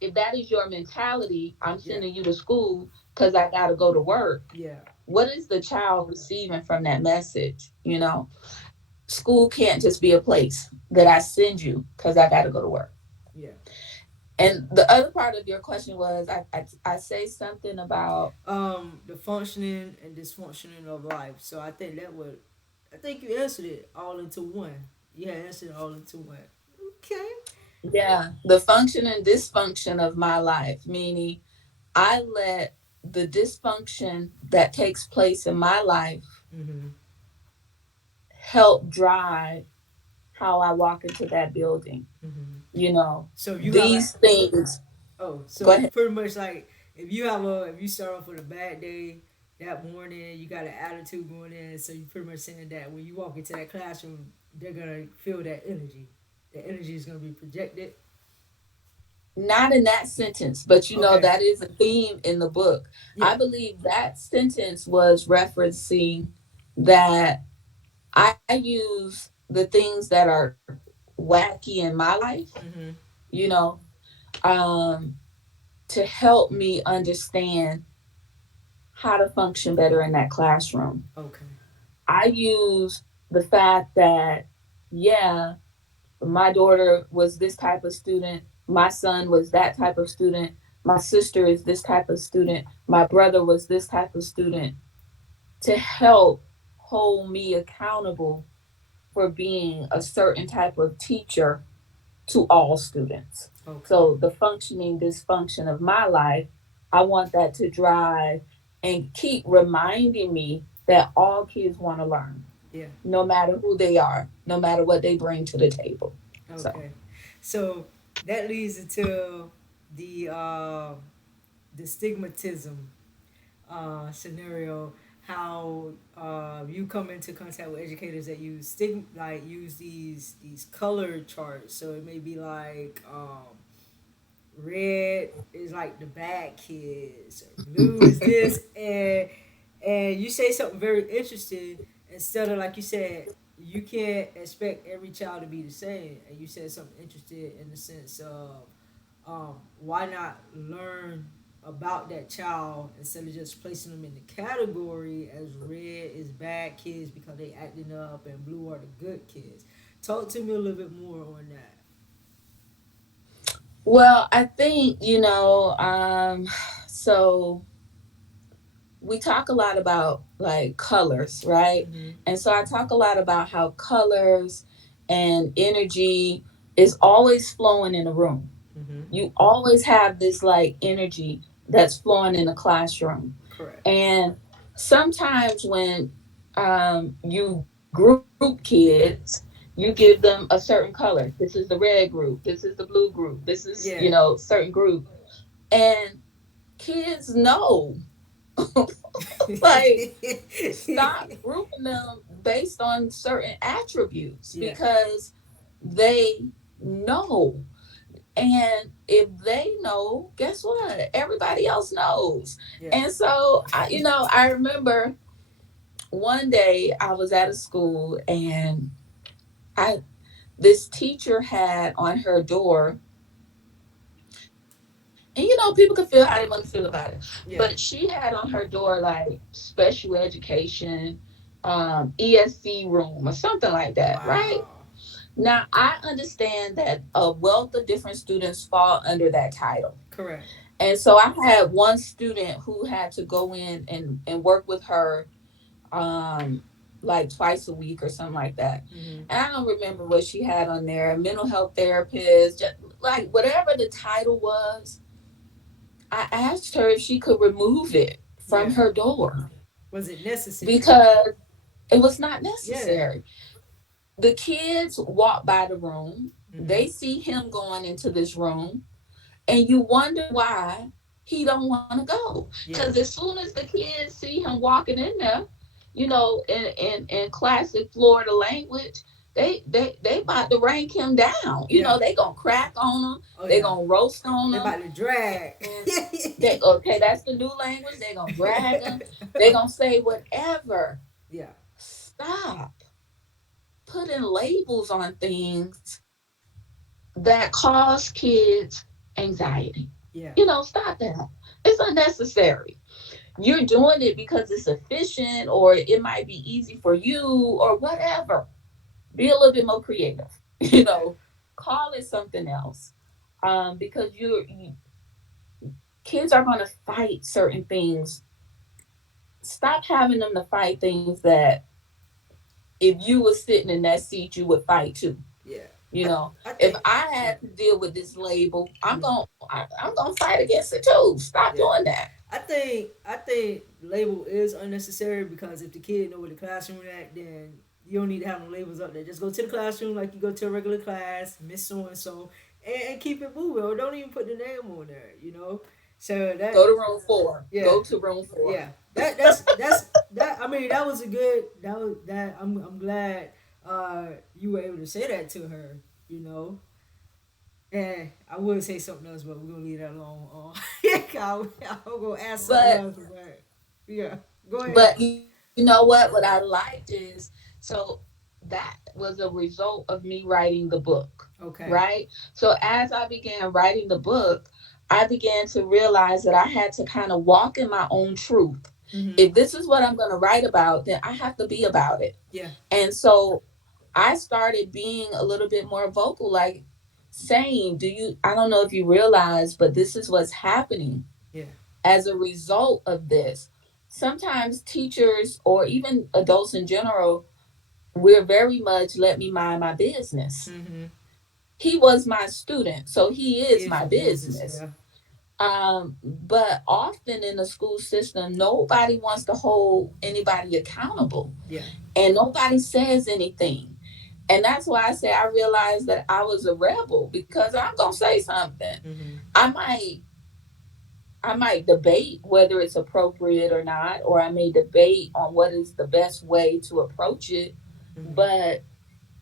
if that is your mentality, I'm yeah, sending you to school because I gotta go to work. yeah, What is the child receiving from that message? School can't just be a place that I send you because I gotta go to work. yeah. And the other part of your question was I say something about The functioning and dysfunctioning of life. So I think you answered it all into one. Yeah, answered it all into one. Okay. yeah, the function and dysfunction of my life, meaning I let the dysfunction that takes place in my life Mm-hmm. help drive how I walk into that building. Mm-hmm. You know, So you have a these things. oh, Go so ahead. pretty much like if you start off with a bad day that morning, you got an attitude going in, so you pretty much saying that when you walk into that classroom, they're gonna feel that energy. The energy is gonna be projected. Not in that sentence, but Okay. that is a theme in the book. Yeah. I believe that sentence was referencing that I use the things that are wacky in my life, Mm-hmm. you know, um, to help me understand how to function better in that classroom. Okay. I use the fact that, yeah, my daughter was this type of student, my son was that type of student, my sister is this type of student, my brother was this type of student, to help hold me accountable for being a certain type of teacher to all students. Okay. So the functioning dysfunction of my life, I want that to drive and keep reminding me that all kids want to learn, Yeah. no matter who they are, no matter what they bring to the table. So Okay. So that leads into the the stigmatism scenario. How you come into contact with educators that use use these color charts. So it may be like red is like the bad kids, or blue is this, and you say something very interesting. Instead of like you said, you can't expect every child to be the same, and you said something interesting in the sense of why not learn about that child instead of just placing them in the category as red is bad kids because they acting up and blue are the good kids. Talk to me a little bit more on that. well, I think, so we talk a lot about like colors, right? Mm-hmm. And so I talk a lot about how colors and energy is always flowing in a room. Mm-hmm. You always have this like energy that's flowing in a classroom. Correct. And sometimes when you group kids, you give them a certain color. This is the red group, this is the blue group, this is, Yeah. certain group. And kids know, like, stop grouping them based on certain attributes Yeah. because they know. And if they know, guess what? Everybody else knows. Yeah. And so, I remember one day I was at a school and I this teacher had on her door, and people could feel how they want to feel about it, Yeah. but she had on her door like special education, ESC room or something like that, right? Wow. Now I understand that a wealth of different students fall under that title. Correct. And so I had one student who had to go in and work with her, um like twice a week or something like that. Mm-hmm. And I don't remember what she had on there, mental health therapist, just like whatever the title was. I asked her if she could remove it from Yeah. her door Was it necessary? because it was not Yeah. necessary. The kids walk by the room, Mm-hmm. they see him going into this room, and you wonder why he don't want to go. Because Yeah. as soon as the kids see him walking in there, in classic Florida language, they about to rank him down. Yeah. They gonna crack on him, Oh they yeah. gonna roast on They him, about to drag. and they okay. That's the new language. They gonna drag him. They gonna say whatever. Yeah. Stop putting labels on things that cause kids anxiety. Yeah. Stop that. It's unnecessary. You're doing it because it's efficient or it might be easy for you or whatever. Be a little bit more creative. you Yeah. know Call it something else. Because kids are going to fight certain things. Stop having them to fight things that if you were sitting in that seat you would fight too. Yeah. you I know I if think. I Yeah. had to deal with this label, Mhm. I'm gonna fight against it too. Stop Yeah. doing that. I think label is unnecessary because if the kid know where the classroom at, then you don't need to have no labels up there. Just go to the classroom like you go to a regular class, Miss So and So, and keep it moving. Or don't even put the name on there. So Go that to room 4. yeah. Go to room 4. Yeah, that. I mean, that was a good. That was that. I'm glad you were able to say that to her. You know, and I would say something else, but we're gonna leave that alone. I'm gonna ask something but else, but yeah, go ahead. but you know what I liked is, so that was a result of me writing the book, Okay. right? So as I began writing the book, I began to realize that I had to kind of walk in my own truth. Mm-hmm. If this is what I'm going to write about, then I have to be about it. Yeah. And so I started being a little bit more vocal, like saying, I don't know if you realize, but this is what's happening Yeah. as a result of this. Sometimes teachers or even adults in general, we're very much let me mind my business. Mm-hmm. He was my student, so he is Is my your business. business. Yeah. But often in the school system, nobody wants to hold anybody accountable Yeah. and nobody says anything. And that's why I say I realized that I was a rebel because I'm gonna say something. Mm-hmm. I might I might debate whether it's appropriate or not, or I may debate on what is the best way to approach it. Mm-hmm. But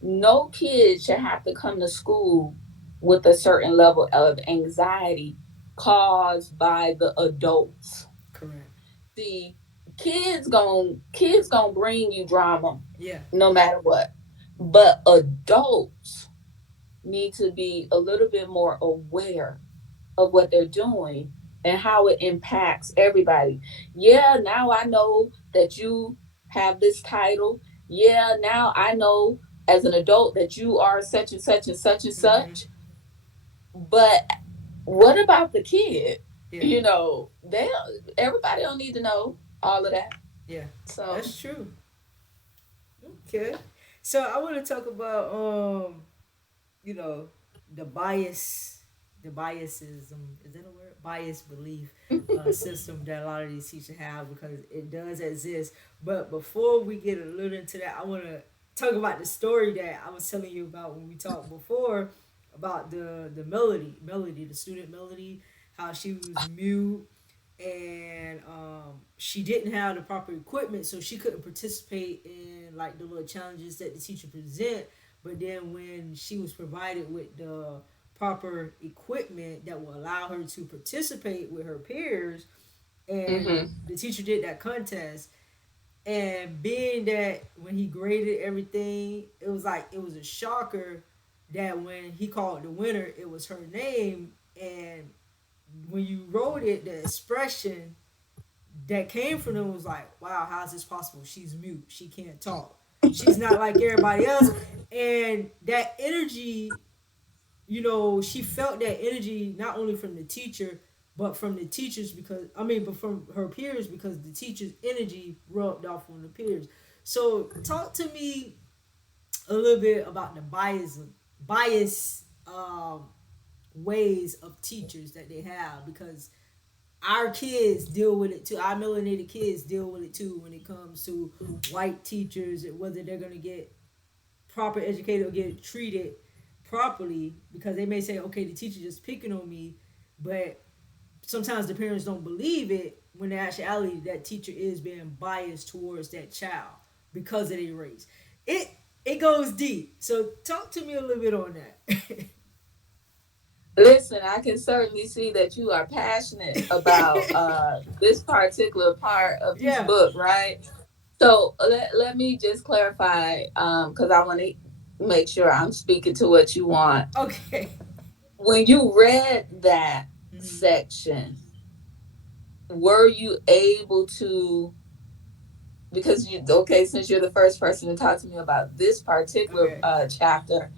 no kid should have to come to school with a certain level of anxiety caused by the adults. Correct. See, kids gonna bring you drama Yeah. no matter what. But adults need to be a little bit more aware of what they're doing and how it impacts everybody. Yeah, now I know that you have this title. Yeah, now I know as an adult that you are such and such and such and Mm-hmm. such. But what about the kid? Yeah. You know, everybody don't need to know all of that. Yeah. So That's true. Okay. So I want to talk about you know, the bias, the biasism, is that a word? Bias belief system that a lot of these teachers have, because it does exist. But before we get a little into that, I want to talk about the story that I was telling you about when we talked before about the melody, the student melody, how she was mute, and she didn't have the proper equipment, so she couldn't participate in like the little challenges that the teacher present. But then when she was provided with the proper equipment that will allow her to participate with her peers, and hmm the teacher did that contest, and being that when he graded everything, it was like it was a shocker that when he called the winner, it was her name. And when you wrote it, the expression that came from them was like, wow, how is this possible? She's mute. She can't talk. She's not like everybody else. And that energy, she felt that energy not only from the teacher, but from the teachers, but from her peers, because the teacher's energy rubbed off on the peers. So talk to me a little bit about the bias ways of teachers that they have, because our kids deal with it too. Our melanated kids deal with it too when it comes to white teachers, whether they're gonna get proper educated or get treated properly, because they may say, okay, the teacher just picking on me, but sometimes the parents don't believe it, when in actuality that teacher is being biased towards that child because of their race. It goes deep. So talk to me a little bit on that. listen, I can certainly see that you are passionate about this particular part of this Yeah. book, right? So let me just clarify, because I want to make sure I'm speaking to what you want. Okay. When you read that Mm-hmm. section, were you able to, because you, okay, since you're the first person to talk to me about this particular Okay. chapter,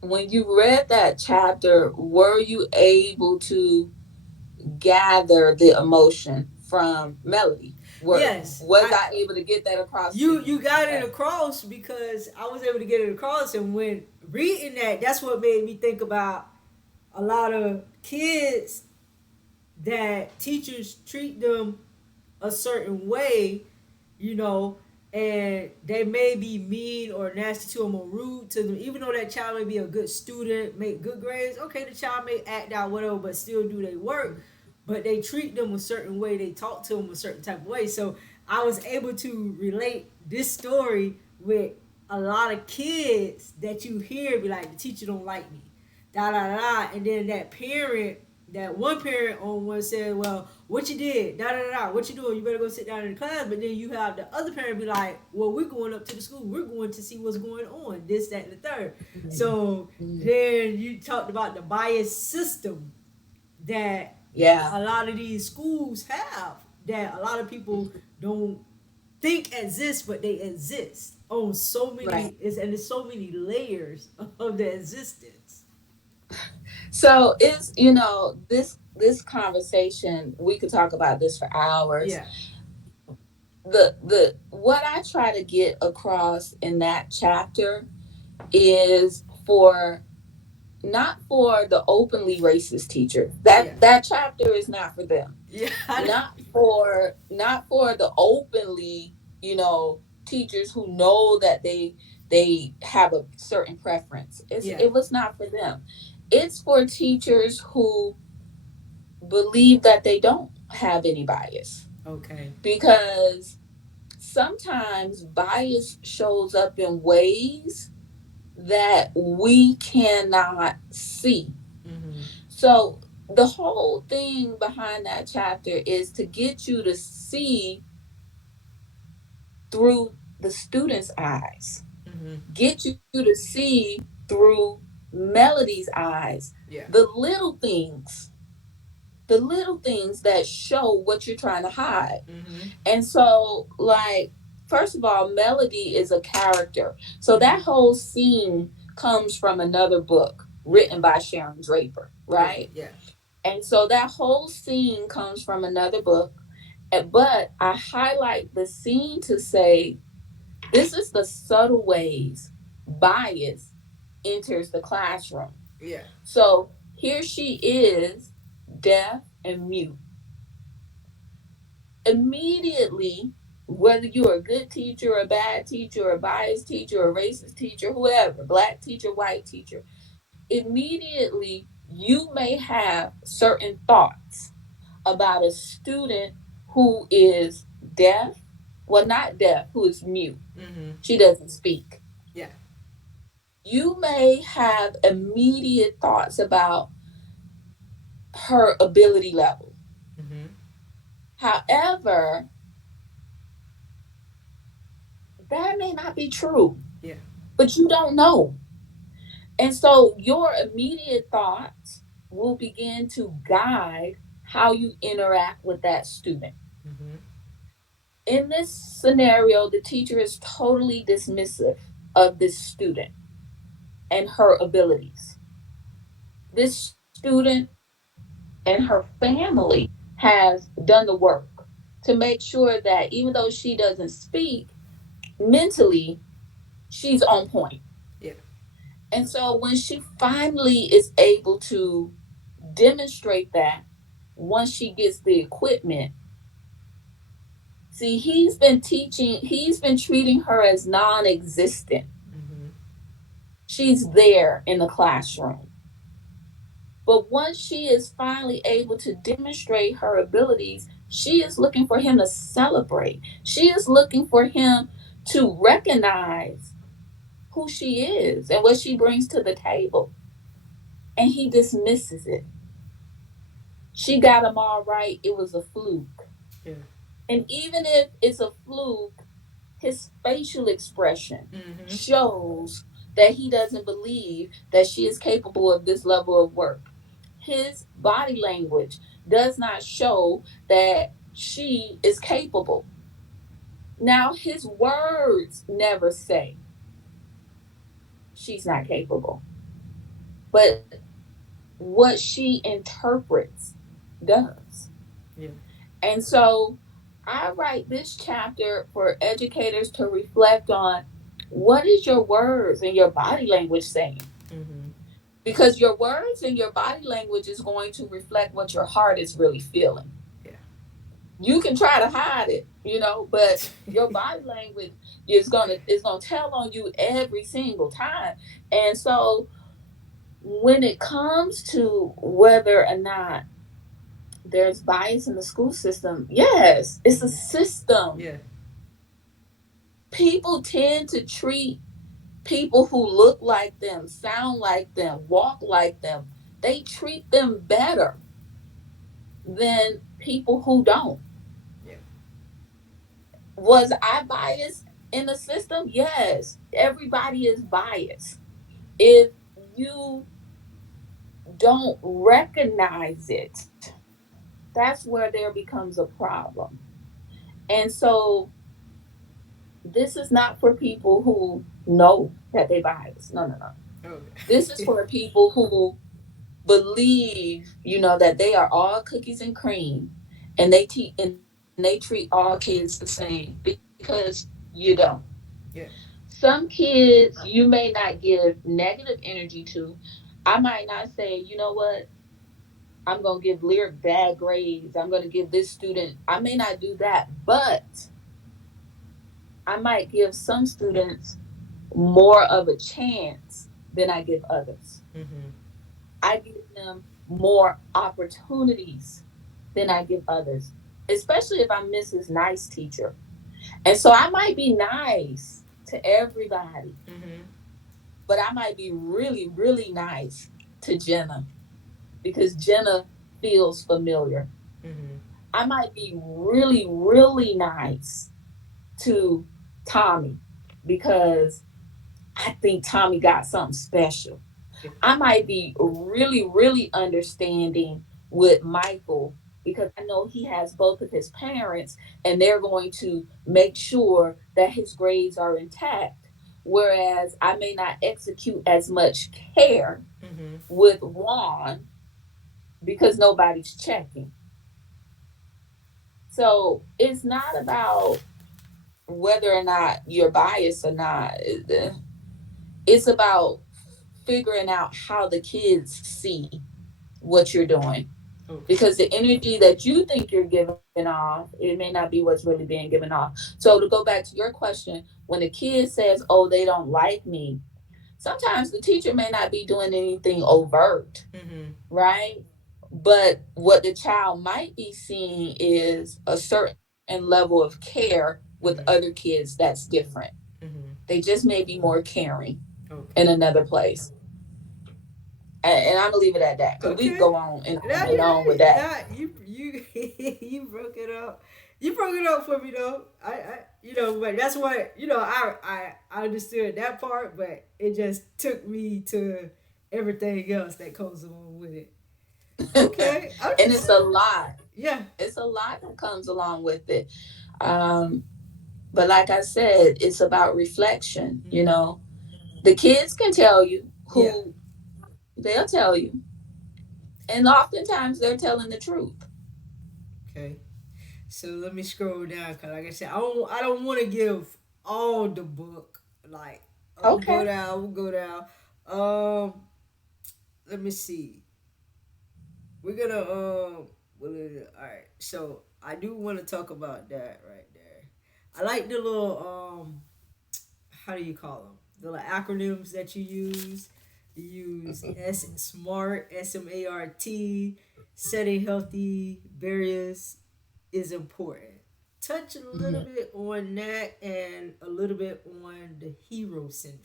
when you read that chapter, were you able to gather the emotion from Melody? Yes, Was I able to get that across to you? you got it Okay. across, because I was able to get it across, and when reading that, that's what made me think about a lot of kids that teachers treat them a certain way, you know, and they may be mean or nasty to them or rude to them, even though that child may be a good student, make good grades. Okay, the child may act out whatever, but still do their work. But they treat them a certain way, they talk to them a certain type of way. So I was able to relate this story with a lot of kids that you hear be like, the teacher don't like me, da da da, and then that parent that one parent on one said, "Well, what you did, da da da, da, what you doing? You better go sit down in the class." But then you have the other parent be like, "Well, we're going up to the school. We're going to see what's going on. This, that, and the third." So Mhm. then you talked about the bias system that Yeah. a lot of these schools have, that a lot of people don't think exist, but they exist on so Right. many. And there's so many layers of the existence. So it's, this conversation, we could talk about this for hours. Yeah, The what I try to get across in that chapter is for not for the openly racist teacher. yeah, That chapter is not for them. yeah, Not for the openly, teachers who know that they have a certain preference. yeah. It was not for them. It's for teachers who believe that they don't have any bias, Okay. because sometimes bias shows up in ways that we cannot see. Mm-hmm. So the whole thing behind that chapter is to get you to see through the student's eyes, Mm-hmm. get you to see through Melody's eyes, Yeah. the little things, that show what you're trying to hide. Mm-hmm. And so, like, first of all, Melody is a character. So Mm-hmm. that whole scene comes from another book Yeah. written by Sharon Draper, Okay. right? Yeah. And so that whole scene comes from another book. But I highlight the scene to say this is the subtle ways bias enters the classroom. Yeah. So here she is, deaf and mute. Immediately, whether you're a good teacher, a bad teacher, a biased teacher, a racist teacher, whoever, black teacher, white teacher, immediately you may have certain thoughts about a student who is deaf, well, not deaf, who is mute. Mm-hmm. She doesn't speak. Yeah. You may have immediate thoughts about her ability level. Mm-hmm. However, that may not be true, Yeah. but you don't know. And so your immediate thoughts will begin to guide how you interact with that student. Mm-hmm. In this scenario, the teacher is totally dismissive of this student and her abilities. This student and her family has done the work to make sure that even though she doesn't speak, mentally, she's on point. Yeah. And so when she finally is able to demonstrate that, once she gets the equipment, see, he's been treating her as non existent. Mm-hmm. She's there in the classroom. But once she is finally able to demonstrate her abilities, she is looking for him to celebrate. She is looking for him to recognize who she is and what she brings to the table. And he dismisses it. She got him all right. It was a fluke. Yeah. And even if it's a fluke, his facial expression Mm-hmm. shows that he doesn't believe that she is capable of this level of work. His body language does not show that she is capable. Now, his words never say she's not capable, but what she interprets does. Yeah. And so I write this chapter for educators to reflect on what is your words and your body language saying? Mm-hmm. Because your words and your body language is going to reflect what your heart is really feeling. Yeah. You can try to hide it, but your body language is gonna tell on you every single time. And so when it comes to whether or not there's bias in the school system, yes, it's a system. Yeah. People tend to treat people who look like them, sound like them, walk like them, they treat them better. than people who don't. Yeah. Was I biased in the system? Yes. Everybody is biased. If you don't recognize it, that's where there becomes a problem. And so this is not for people who know that they bias. No, no, no. This is Okay. for people who believe, that they are all cookies and cream, and they treat all kids the same because you don't. Yeah. Some kids you may not give negative energy to. I might not say, you know what, I'm gonna give lyric bad grades. I'm gonna give this student. I may not do that, but I might give some students more of a chance than I give others. Mm-hmm. I give them more opportunities than I give others, especially if I'm Mrs. Nice Teacher. And so I might be nice to everybody, Mm-hmm. but I might be really, really nice to Jenna because Jenna feels familiar. Mm-hmm. I might be really, really nice to Tommy because I think Tommy got something special. I might be really, really understanding with Michael because I know he has both of his parents and they're going to make sure that his grades are intact. Whereas I may not execute as much care Mm-hmm. with Juan because nobody's checking. So it's not about whether or not you're biased or not. It's about figuring out how the kids see what you're doing. Okay. Because the energy that you think you're giving off, it may not be what's really being given off. So to go back to your question, when a kid says, oh, they don't like me, sometimes the teacher may not be doing anything overt, Mm-hmm. right? But what the child might be seeing is a certain level of care with other Mm-hmm. kids that's different. Mm-hmm. They just may be more caring in Okay. another place. And I'm gonna leave it at that because we can Okay. go on and Now, on and on with yeah, that. yeah, you you broke it up. You broke it up for me though. But that's what I understood that part, but it just took me to everything else that comes along with it. Okay, I'm And just it's a lot. yeah, It's a lot that comes along with it. Um, but like I said, it's about reflection. mm-hmm. The kids can tell you Yeah. who they'll tell you, and oftentimes they're telling the truth. Okay. So let me scroll down because, like I said, I don't want to give all the book. Like I'm gonna go Okay. down. I'm gonna go down. Um, let me see. We're gonna what is it? All right. So I do want to talk about that right there. I like the little how do you call them? The little acronyms that you use. You use SMART, SMART. Setting healthy barriers is important. Touch a little Mhm. bit on that and a little bit on the hero syndrome.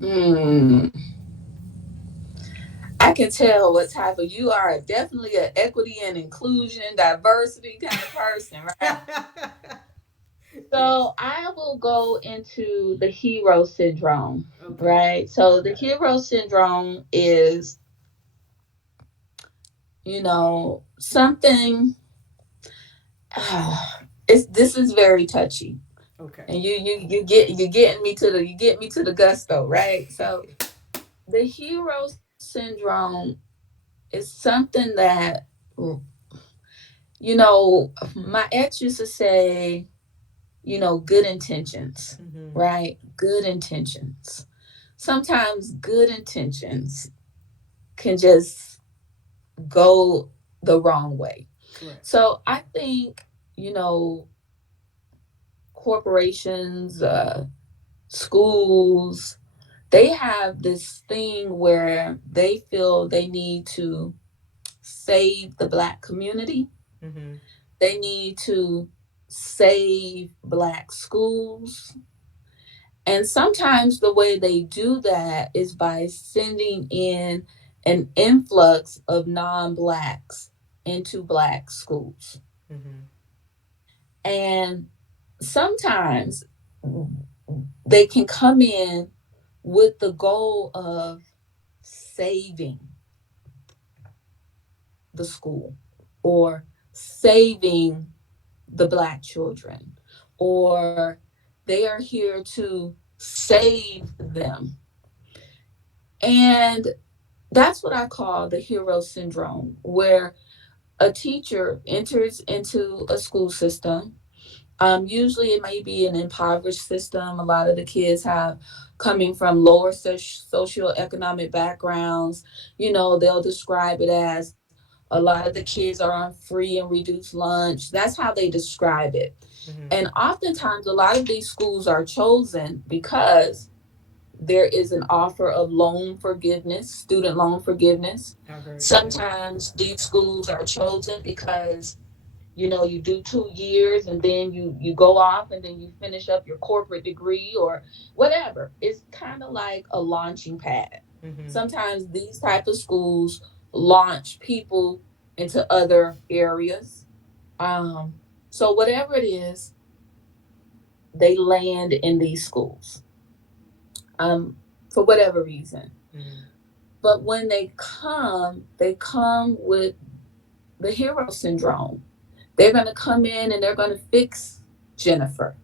Mm, I can tell what type of you are. Definitely an equity and inclusion, diversity kind of person, right? Yes. So I will go into the hero syndrome, Okay. right? So the hero syndrome is, something. It's this is very touchy, Okay. and you get me to the gusto, right? So the hero syndrome is something that my ex used to say, good intentions, Mm-hmm. right? Good intentions. Sometimes good intentions can just go the wrong way. Correct. So I think, you know, corporations, schools, they have this thing where they feel they need to save the Black community. Mm-hmm. They need to save Black schools. And sometimes the way they do that is by sending in an influx of non Blacks into Black schools. Mm-hmm. And sometimes they can come in with the goal of saving the school or saving the Black children, or they are here to save them. And that's what I call the hero syndrome, where a teacher enters into a school system. Usually, it may be an impoverished system. A lot of the kids have coming from lower socioeconomic backgrounds. They'll describe it as a lot of the kids are on free and reduced lunch. That's how they describe it. Mm-hmm. And oftentimes, a lot of these schools are chosen because there is an offer of loan forgiveness, student loan forgiveness. I've heard that. Sometimes these schools are chosen because you do 2 years and then you go off and then you finish up your corporate degree or whatever. It's kind of like a launching pad. Mm-hmm. Sometimes these type of schools launch people into other areas. um so whatever it is, they land in these schools um for whatever reason. Mm-hmm. But when they come with the hero syndrome. They're going to come in and they're going to fix Jennifer.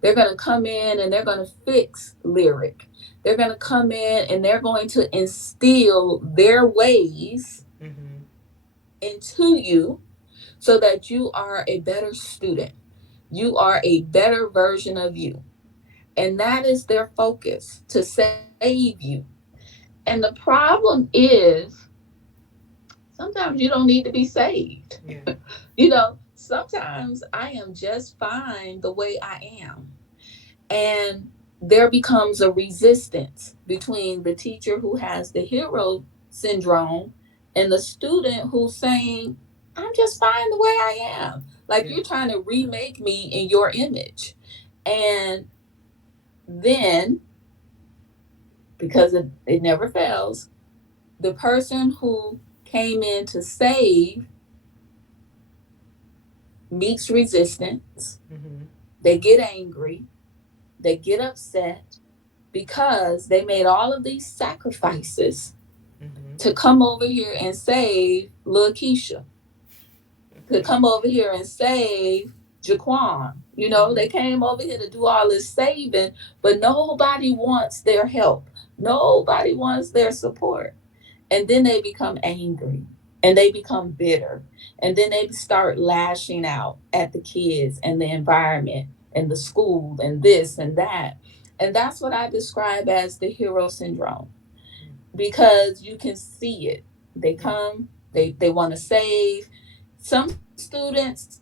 They're going to come in and they're going to fix Lyric. They're going to come in and they're going to instill their ways Mm-hmm. into you so that you are a better student. You are a better version of you. And that is their focus, to save you. And the problem is sometimes you don't need to be saved. Yeah. Sometimes I am just fine the way I am. And there becomes a resistance between the teacher who has the hero syndrome and the student who's saying, I'm just fine the way I am. Like, Yeah. you're trying to remake me in your image. And then, because it never fails, the person who came in to save meets resistance. Mm-hmm. They get angry, they get upset because they made all of these sacrifices Mm-hmm. to come over here and save Lil Keisha, to come over here and save Jaquan. They Mm-hmm. came over here to do all this saving, but nobody wants their help. Nobody wants their support. And then they become angry and they become bitter. And then they start lashing out at the kids and the environment and the school and this and that. And that's what I describe as the hero syndrome, because you can see it. They Yeah. come, they want to save. Some students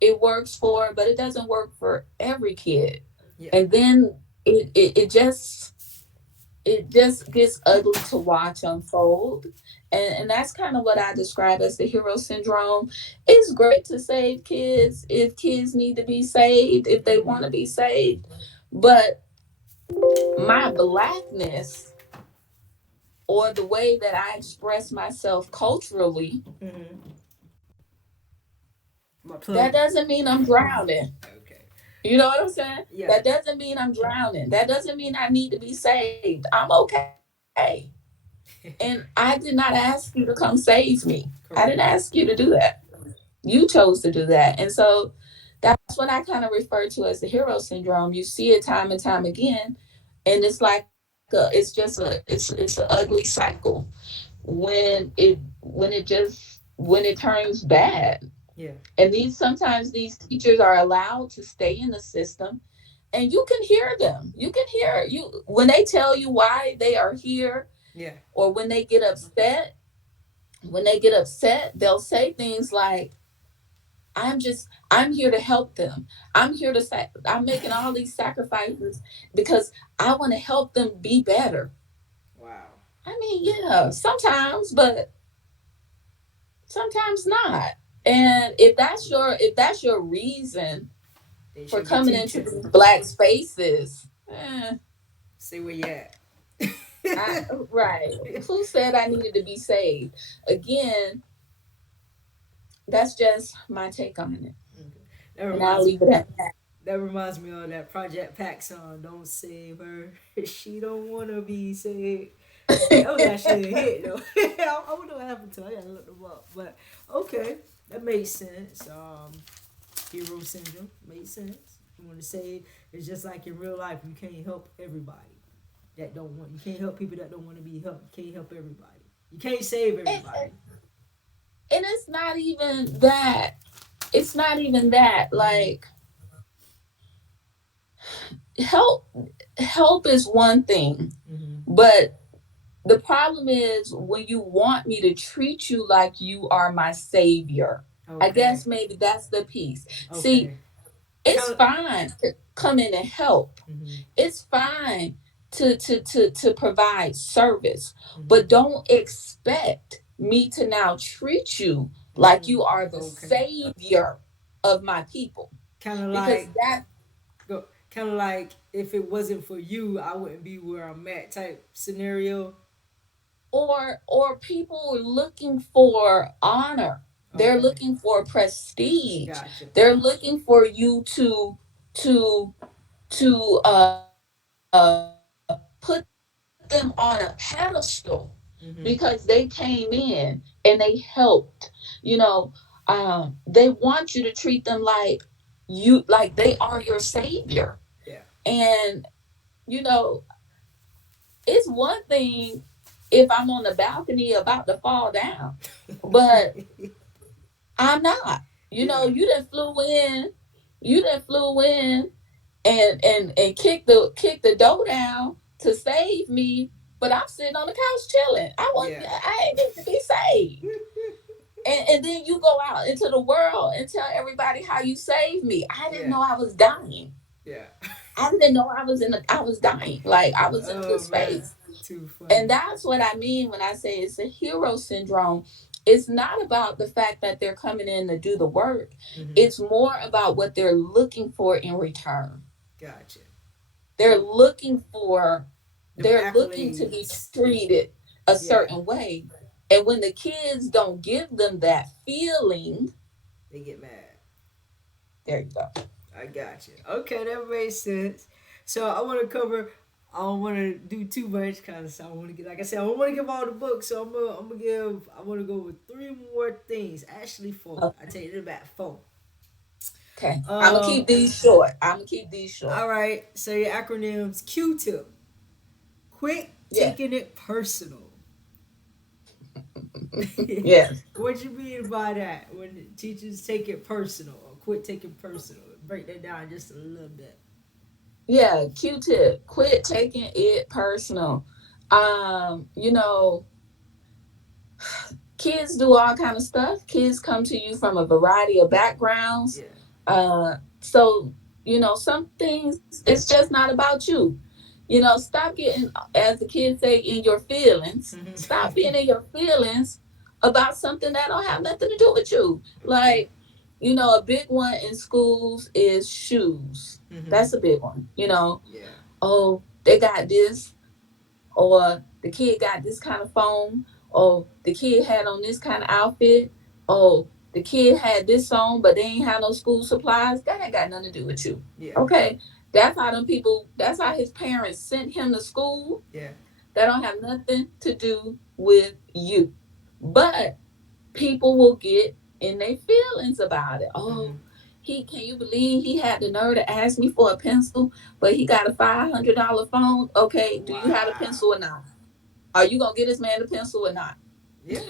it works for, but it doesn't work for every kid. Yeah. And then it just gets ugly to watch unfold. And that's kind of what I describe as the hero syndrome. It's great to save kids if kids need to be saved, if they Mm-hmm. want to be saved. But my blackness, or the way that I express myself culturally, Mm-hmm. My that plug. doesn't mean I'm drowning. Okay. You know what I'm saying? Yeah. That doesn't mean I'm drowning. That doesn't mean I need to be saved. I'm okay. And I did not ask you to come save me. I didn't Correct. ask you to do that. You chose to do that. And so that's what I kind of refer to as the hero syndrome. You see it time and time again. And it's just it's an ugly cycle when it turns bad. Yeah. And sometimes these teachers are allowed to stay in the system, and you can hear them. You can hear you when they tell you why they are here, Yeah. or when they get upset. When they get upset, they'll say things like, I'm here to help them. I'm making all these sacrifices because I want to help them be better. Wow. I mean, yeah, sometimes, but sometimes not. And if that's your reason They for should be coming into teaching. these black spaces, See where you at. I right. Who said I needed to be saved? Again, that's just my take on it, Okay. That and I'll reminds me. leave it at that. That reminds me of that Project Pack song. Don't save her. She don't wanna be saved. That was actually a hit though. I wonder what happened to it. I gotta look them up. But okay, that makes sense. Hero syndrome makes sense. You want to say it's just like in real life. You can't help everybody that don't want. You can't help people that don't want to be helped. You can't help everybody. You can't save and, everybody. and it's not even that. It's not even that. Mm-hmm. Like, help help is one thing, Mm-hmm. but the problem is when you want me to treat you like you are my savior. I Okay. guess maybe that's the piece. See, Okay. it's Kind of. fine to come in and help. Mm-hmm. It's fine to provide service, Mm-hmm. but don't expect me to now treat you like Mm-hmm. you are the Okay. savior of my people, Kind of because like that go. Kind of like if it wasn't for you, I wouldn't be where I'm at. Type scenario. or people are looking for honor, they're Okay. looking for prestige, Gotcha. they're looking for you to to put them on a pedestal because they Mm-hmm. came in and they helped, they want you to treat them like they are your savior. Yeah. And you know it's one thing if I'm on the balcony about to fall down, but I'm not. Yeah. You didn't flew in, you didn't flew in and kick the door down to save me, but I'm sitting on the couch chilling. Yeah. I ain't need to be saved. And then you go out into the world and tell everybody how you saved me. I didn't Yeah. know I was dying. Yeah. I didn't know I was dying. Like I was in Oh this man. space. Too funny. And that's what I mean when I say it's a hero syndrome. It's not about the fact that they're coming in to do the work. Mm-hmm. It's more about what they're looking for in return. Gotcha. They're Them, looking for them they're looking to be accolades. treated a Yeah. certain way. And when the kids don't give them that feeling, They get mad. there you go. I got you. Okay, that makes sense. So I want to cover. I don't want to do too much because I want to get, like I said, I don't want to give all the books. So I'm gonna give. I want to go with three more things. Actually, four. I Okay. take it back. Four. Okay. I'm gonna Um. keep these short. I'm gonna keep these short. All right. So your acronyms: Q-tip. Quit Yeah. taking it personal. Yes. What you mean by that? When teachers take it personal or quit taking personal? Break that down just a little bit. Yeah, Q-tip. Quit taking it personal. You know, kids do all kind of stuff. Kids come to you from a variety of backgrounds. Yeah. So some things it's just not about you. Stop getting, as the kids say, in your feelings. Stop being in your feelings about something that don't have nothing to do with you. Okay. Like, a big one in schools is shoes. Mm-hmm. That's a big one. Yeah. Oh, they got this, or the kid got this kind of phone, or the kid had on this kind of outfit, or the kid had this on, but they ain't have no school supplies. That ain't got nothing to do with you. Yeah. Okay? That's how his parents sent him to school. Yeah. That don't have nothing to do with you. But people will get in their feelings about it. Mm-hmm. Oh, can you believe he had the nerve to ask me for a pencil, but he got a $500 phone? Okay, do you have a Wow. pencil or not? Are you gonna get this man a pencil or not? Yeah.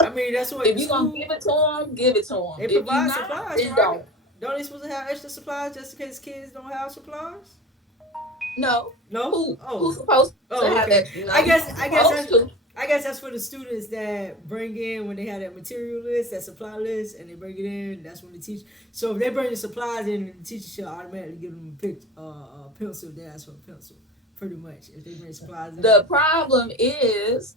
I mean, that's what If the you gonna school give it to him, give it to him. they If you provide not, supplies, then right? don't. Don't they supposed to have extra supplies just in case kids don't have supplies? No. No. Who's Oh. supposed to have Oh. extra? Okay. No, I you're guess. not I guess supposed that's. to. I guess that's for the students that bring in when they have that material list, that supply list, and they bring it in. That's when the teacher. So if they bring the supplies in, the teacher should automatically give them a pencil. They ask for a pencil, pretty much. If they bring supplies in. The problem is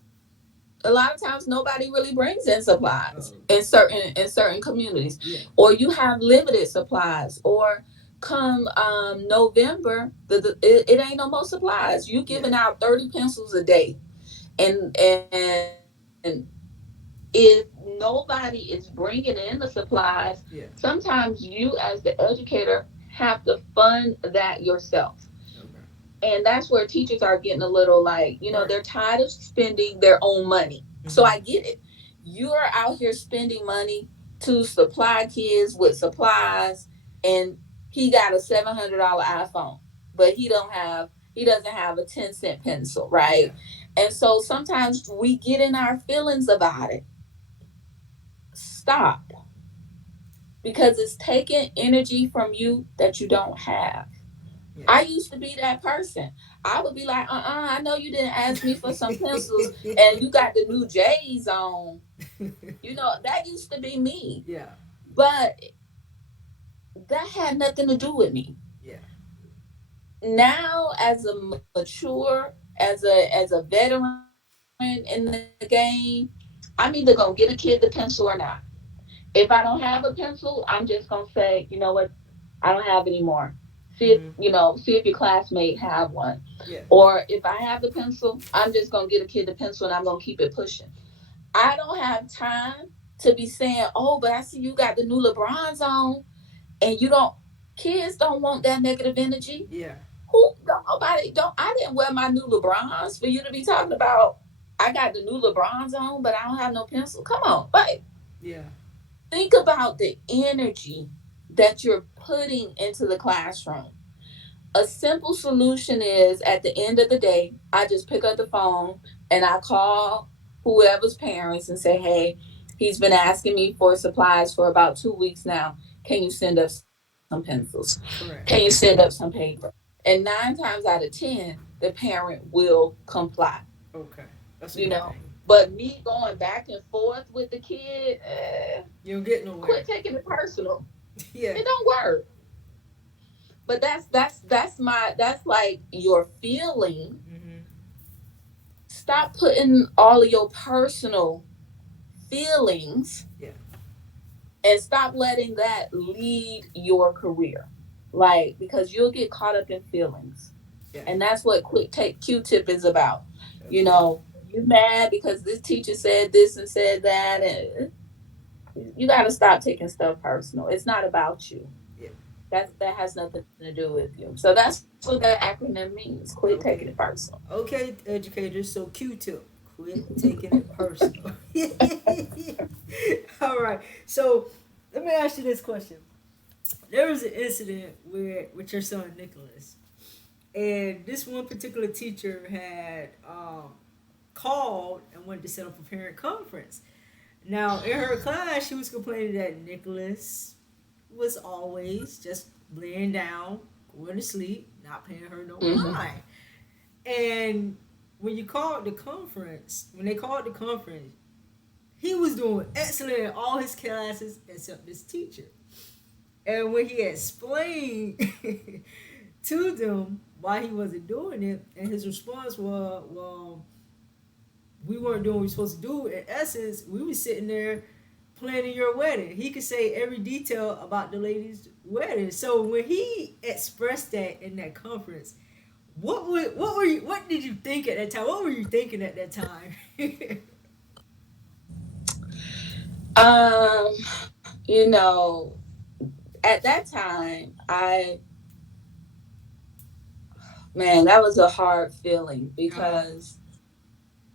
a lot of times nobody really brings in supplies Oh. in certain communities, Yeah. or you have limited supplies, or come November, it ain't no more supplies. You Yeah. giving out 30 pencils a day, and if if nobody is bringing in the supplies, Yeah. sometimes you as the educator have to fund that yourself. Okay. And that's where teachers are getting a little like, Right. they're tired of spending their own money. So Mm-hmm. I get it. You are out here spending money to supply kids with supplies, and he got a $700 iPhone, but he doesn't have a 10-cent pencil, Yeah. right? And so sometimes we get in our feelings about it. Stop, because it's taking energy from you that you don't have. Yeah. I used to be that person. I would be like, I know you didn't ask me for some pencils and you got the new J's on. That used to be me. Yeah. But that had nothing to do with me. Yeah. Now, as a mature, as a veteran in the game, I'm either gonna get a kid the pencil or not. If I don't have a pencil, I'm just gonna say, you know what, I don't have any more. Mm-hmm. See if your classmate have one. Yeah. Or if I have the pencil, I'm just gonna get a kid the pencil and I'm gonna keep it pushing. I don't have time to be saying, oh, but I see you got the new LeBrons on, and you don't. Kids don't want that negative energy. Yeah. Who don't nobody don't I didn't wear my new LeBrons for you to be talking about. I got the new LeBrons on, but I don't have no pencil. Come on, like, Yeah. think about the energy that you're putting into the classroom. A simple solution is, at the end of the day, I just pick up the phone and I call whoever's parents and say, hey, he's been asking me for supplies for about 2 weeks now. Can you send up some pencils? Can you Correct. send up some paper? And 9 times out of 10, the parent will comply, Okay. That's a you good know. thing. But me going back and forth with the kid, You don't get quit nowhere. taking it personal. Yeah. It don't work. But that's like your feeling. Mm-hmm. Stop putting all of your personal feelings, Yeah. and stop letting that lead your career. Like, because you'll get caught up in feelings. Yeah. And that's what quick take Q-tip is about. Absolutely. You mad because this teacher said this and said that, and you got to stop taking stuff personal. It's not about you. Yeah. That has nothing to do with you. So that's what that acronym means. Quit taking it Okay. personal. Okay, educators. So Q-tip. Quit taking it personal. All right. So let me ask you this question. There was an incident with your son Nicholas, and this one particular teacher had called and wanted to set up a parent conference. Now, in her class, she was complaining that Nicholas was always just laying down, going to sleep, not paying her no Mm-hmm. mind. And when they called the conference, he was doing excellent in all his classes except this teacher. And when he explained to them why he wasn't doing it, and his response was, well, we weren't doing what we were supposed to do. In essence, we were sitting there planning your wedding. He could say every detail about the lady's wedding. So when he expressed that in that conference, what did you think at that time? What were you thinking at that time? Um, you know, at that time, man, that was a hard feeling uh-huh. because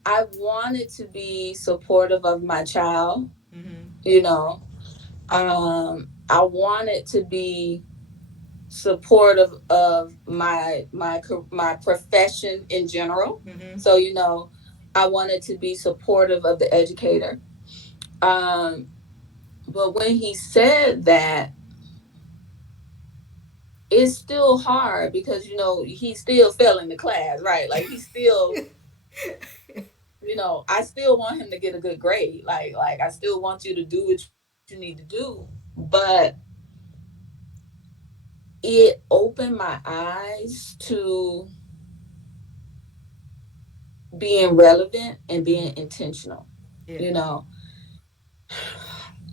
I wanted to be supportive of my child, Mm-hmm. you know. I wanted to be supportive of my profession in general. Mm-hmm. So, I wanted to be supportive of the educator. Um, but when he said that, it's still hard because he's still failing the class, right? Like, he's still, I still want him to get a good grade. Like I still want you to do what you need to do. But it opened my eyes to being relevant and being Mm-hmm. intentional. Yeah. You know,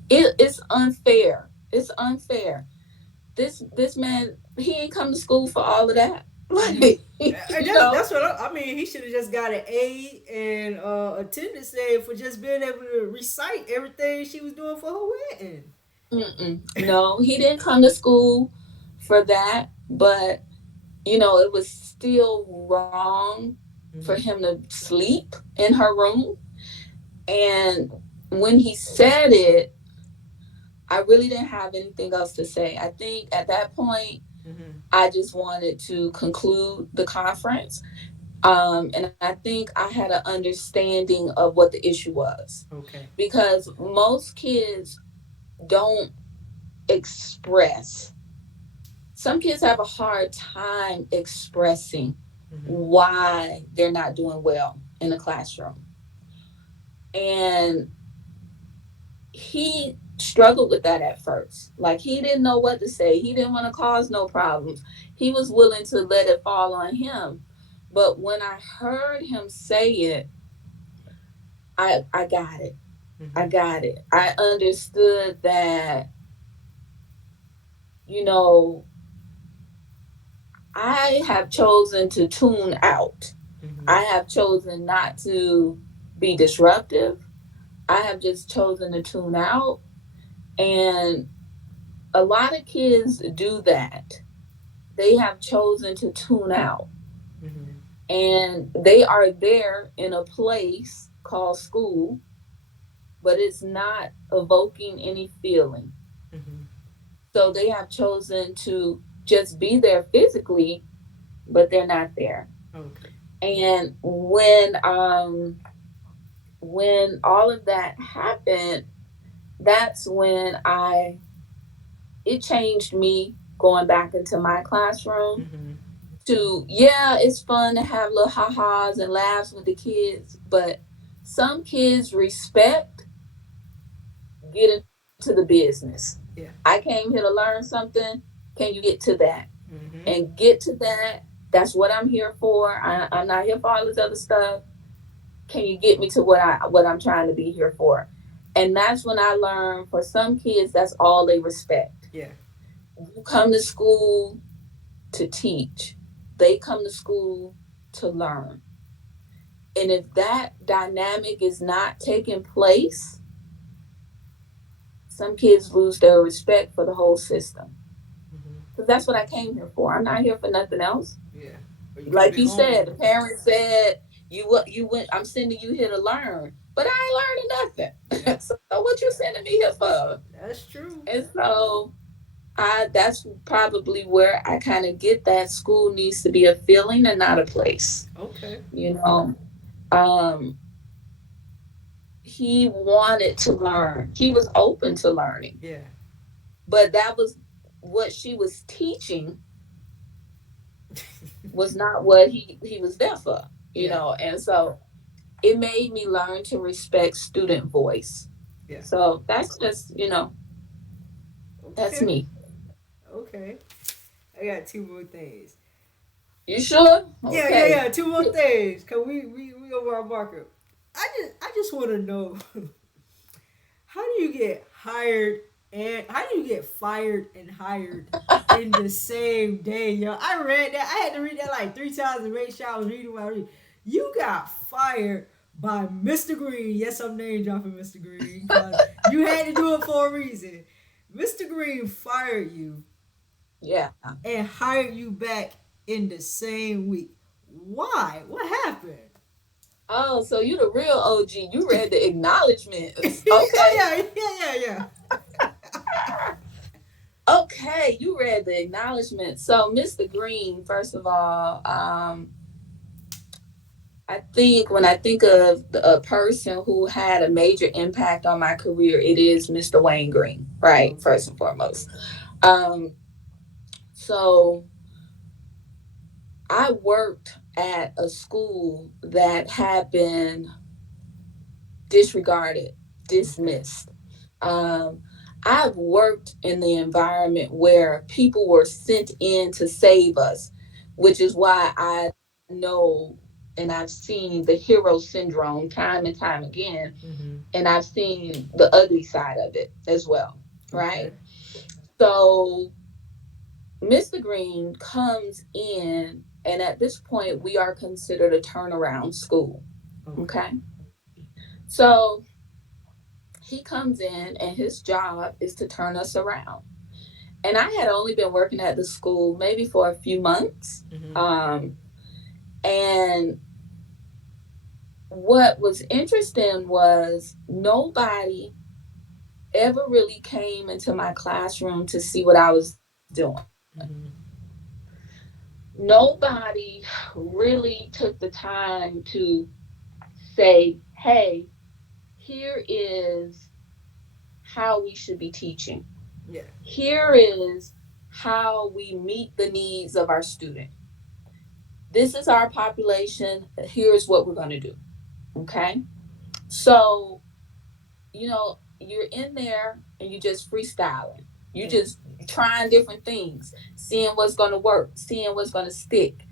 it's unfair. It's unfair. This man, he ain't come to school for all of that. Mm-hmm. Like, And you know. that's what I mean. He should have just got an A and attendance A for just being able to recite everything she was doing for her wedding. Mm-mm. No, he didn't come to school for that, but it was still wrong for Mm-hmm. him to sleep in her room. And when he said it, I really didn't have anything else to say. I think at that point, Mm-hmm. I just wanted to conclude the conference. And I think I had an understanding of what the issue was, Okay. because most kids don't express. Some kids have a hard time expressing Mm-hmm. why they're not doing well in the classroom. And he struggled with that at first. Like, he didn't know what to say. He didn't want to cause no problems. He was willing to let it fall on him. But when I heard him say it, I got it. I Mm-hmm. got it. I understood that, you know, I have chosen to tune out. Mm-hmm. I have chosen not to be disruptive. I have just chosen to tune out. And a lot of kids do that. They have chosen to tune out. Mm-hmm. And they are there in a place called school, but it's not evoking any feeling. Mm-hmm. So they have chosen to just be there physically, but they're not there. Okay. And when all of that happened, that's when I it changed me going back into my classroom Mm-hmm. to, yeah, it's fun to have little ha-has and laughs with the kids, but some kids respect get into the business. I Yeah. came here to learn something. Can you get to that? Mm-hmm. And get to that. That's what I'm here for. I'm not here for all this other stuff. Can you get me to what I'm trying to be here for? And that's when I learned, for some kids, that's all they respect. Yeah. You come to school to teach. They come to school to learn. And if that dynamic is not taking place, some kids lose their respect for the whole system. Mm-hmm. Because that's what I came here for. I'm not here for nothing else. Yeah. Or you could have Like been you said, the home. parents said you went. I'm sending you here to learn, but I ain't learning Yeah. nothing. So what you sending me here for? That's true. And so I that's probably where I kind of get that school needs to be a feeling and not a place. Okay. You know, um, he wanted to learn. He was open to learning, Yeah. but that was what she was teaching was not what he was there for. Yeah. And so it made me learn to respect student voice. Yeah. So that's just that's Okay. me. Okay. I got two more things. You sure? Yeah, yeah, Okay. yeah. Two more things. Cause we over our marker. I just want to know how do you get hired and how do you get fired and hired in the same day, yo? I read that. I had to read that like 3 times to make sure I was reading what I read. You got fired by Mr. Green. Yes, I'm name dropping Mr. Green because you had to do it for a reason. Mr. Green fired you Yeah. and hired you back in the same week. Why? What happened? Oh, so you the real OG. You read the acknowledgments. Oh Okay. yeah, yeah, yeah, Okay, you read the acknowledgments. So, Mr. Green, first of all, I think when I think of a person who had a major impact on my career, it is Mr. Wayne Green, yeah. right? Okay. First and foremost. Um, so I worked at a school that had been disregarded, Okay. dismissed. Um, I've worked in the environment where people were sent in to save us, which is why I know and I've seen the hero syndrome time and time again, Mm-hmm. and I've seen the ugly side of it as well, right? Okay. So Mr. Green comes in And at this point, we are considered a turnaround school. Okay. Okay. So he comes in, and his job is to turn us around. And I had only been working at the school maybe for a few months. Mm-hmm. Um, and what was interesting was nobody ever really came into my classroom to see what I was doing. Mm-hmm. Nobody really took the time to say, hey, here is how we should be teaching. Yeah. Here is how we meet the needs of our student. This is our population. Here's what we're going to do. Okay. So, you're in there and you just freestyling. You Yeah. just trying different things, seeing what's going to work, seeing what's going to stick.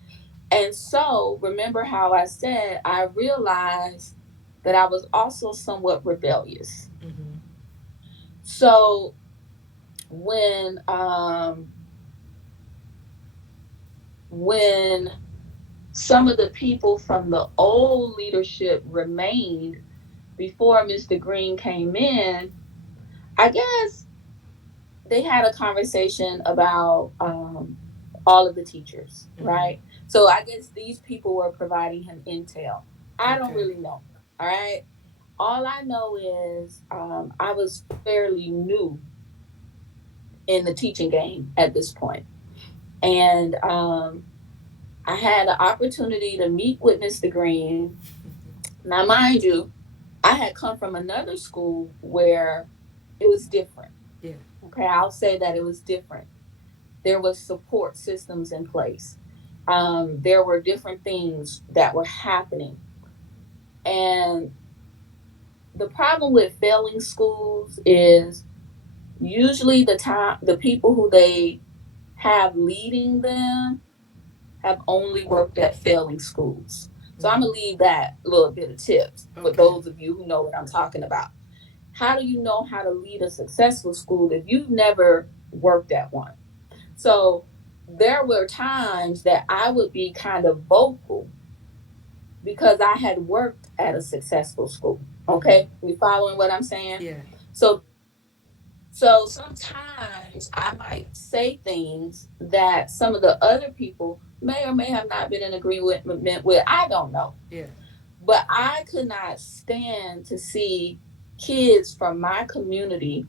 And so, remember how I said I realized that I was also somewhat rebellious. Mm-hmm. So, when when some of the people from the old leadership remained before Mr. Green came in, I guess they had a conversation about all of the teachers, Mm-hmm. right? So I guess these people were providing him intel. I don't Okay. really know. All right. All I know is I was fairly new in the teaching game at this point. And I had the opportunity to meet with Mr. Green. Now, mind you, I had come from another school where it was different. Yeah. Okay, I'll say that it was different. There was support systems in place. There were different things that were happening, and the problem with failing schools is usually the people who they have leading them have only worked at failing schools. So I'm Mm-hmm. gonna leave that little bit of tips for Okay. those of you who know what I'm talking about. How do you know how to lead a successful school if you've never worked at one? So there were times that I would be kind of vocal because I had worked at a successful school. Mm-hmm. Okay, you following what I'm saying? Yeah. So so sometimes I might say things that some of the other people may or may have not been in agreement with. I don't know. Yeah. But I could not stand to see kids from my community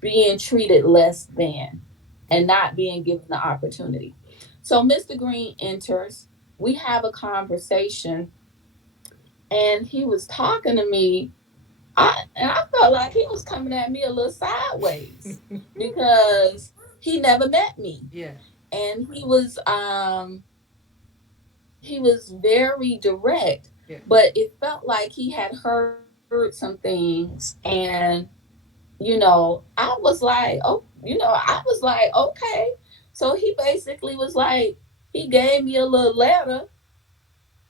being treated less than Yeah. and not being given the opportunity. So Mr. Green enters, we have a conversation, and he was talking to me. I felt like he was coming at me a little sideways because he never met me. Yeah. And he was very direct, Yeah. but it felt like he had heard some things. And I was like, okay. So he basically was like, he gave me a little letter,